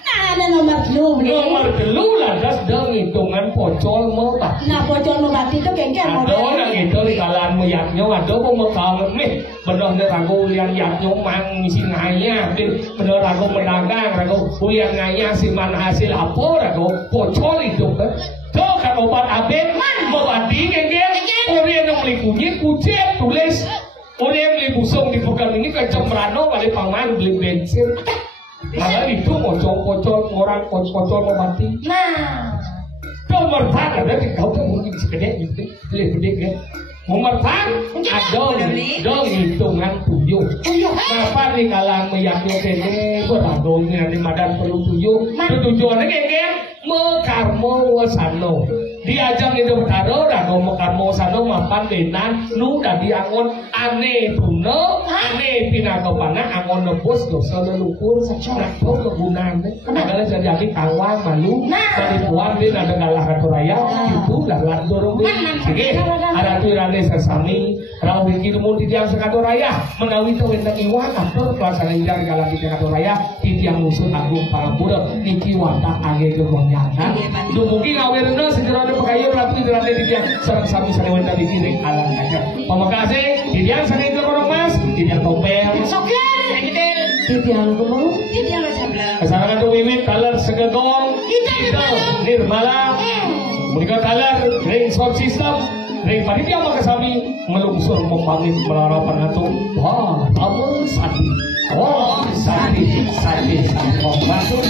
Nah ada nomor 2. Nomor 2 lah das dong hitungan pocol mau tak? Nah pocol mau bati itu kengkel. Ada orang itu di kalangan meyaknya ada mau kamu nih benar nih ragu yang yaknya mang misi ngaya benar ragu mendagang ragu ulian ngaya si mana hasil apa ragu pocol itu kan? Tuh kan obat abet mau bati kengkel orang yang beli kunyit kucing tulis. Orang yang beli busung di pekan ini kenceng merano balik pangan beli bensin. Malah itu pocol-pocol orang pocol mau mati. Nah, nomor 4 ada di kau kan mungkin segede gitu, gede kan. Nomor 4 ada dong hitungan 7. Kenapa di kalangan meyaknya kene beragungnya di madan perlu 7. Tujuannya kayak mekarmo wasano. Diajak itu bertaruh dah ngomong karmo sano mapan benan nu dah diangon aneh puno aneh pinagopana angon nebus dosa leluhur nah itu kegunaan kadang jadi kawan malu dari puan dia ada galah ratu raya itu dah dorong dia sige ada tu rane sesami rawi kidumun di tiang sekatu raya menawi tu wentang iwan apa pelaksanaan indang galah di sekatu raya di tiang musuh agung pangapura niki watak age kegonyangan dumugi ngawirna segera pekayu ratu di rantai di tiang serang sami sarewan dari kiri alang aja. Pemakasih di tiang sani ke korong mas, di tiang topel. soker, kecil. Di tiang kumu. Di tiang sebelah. Kesarangan tu wiwit kaler segegong. Kita nirmala. Mereka kaler ring sound system. Ring panitia maka sami melungsur membangun melarapan itu. Wah, amal sadi. Oh, sadi. Masuk.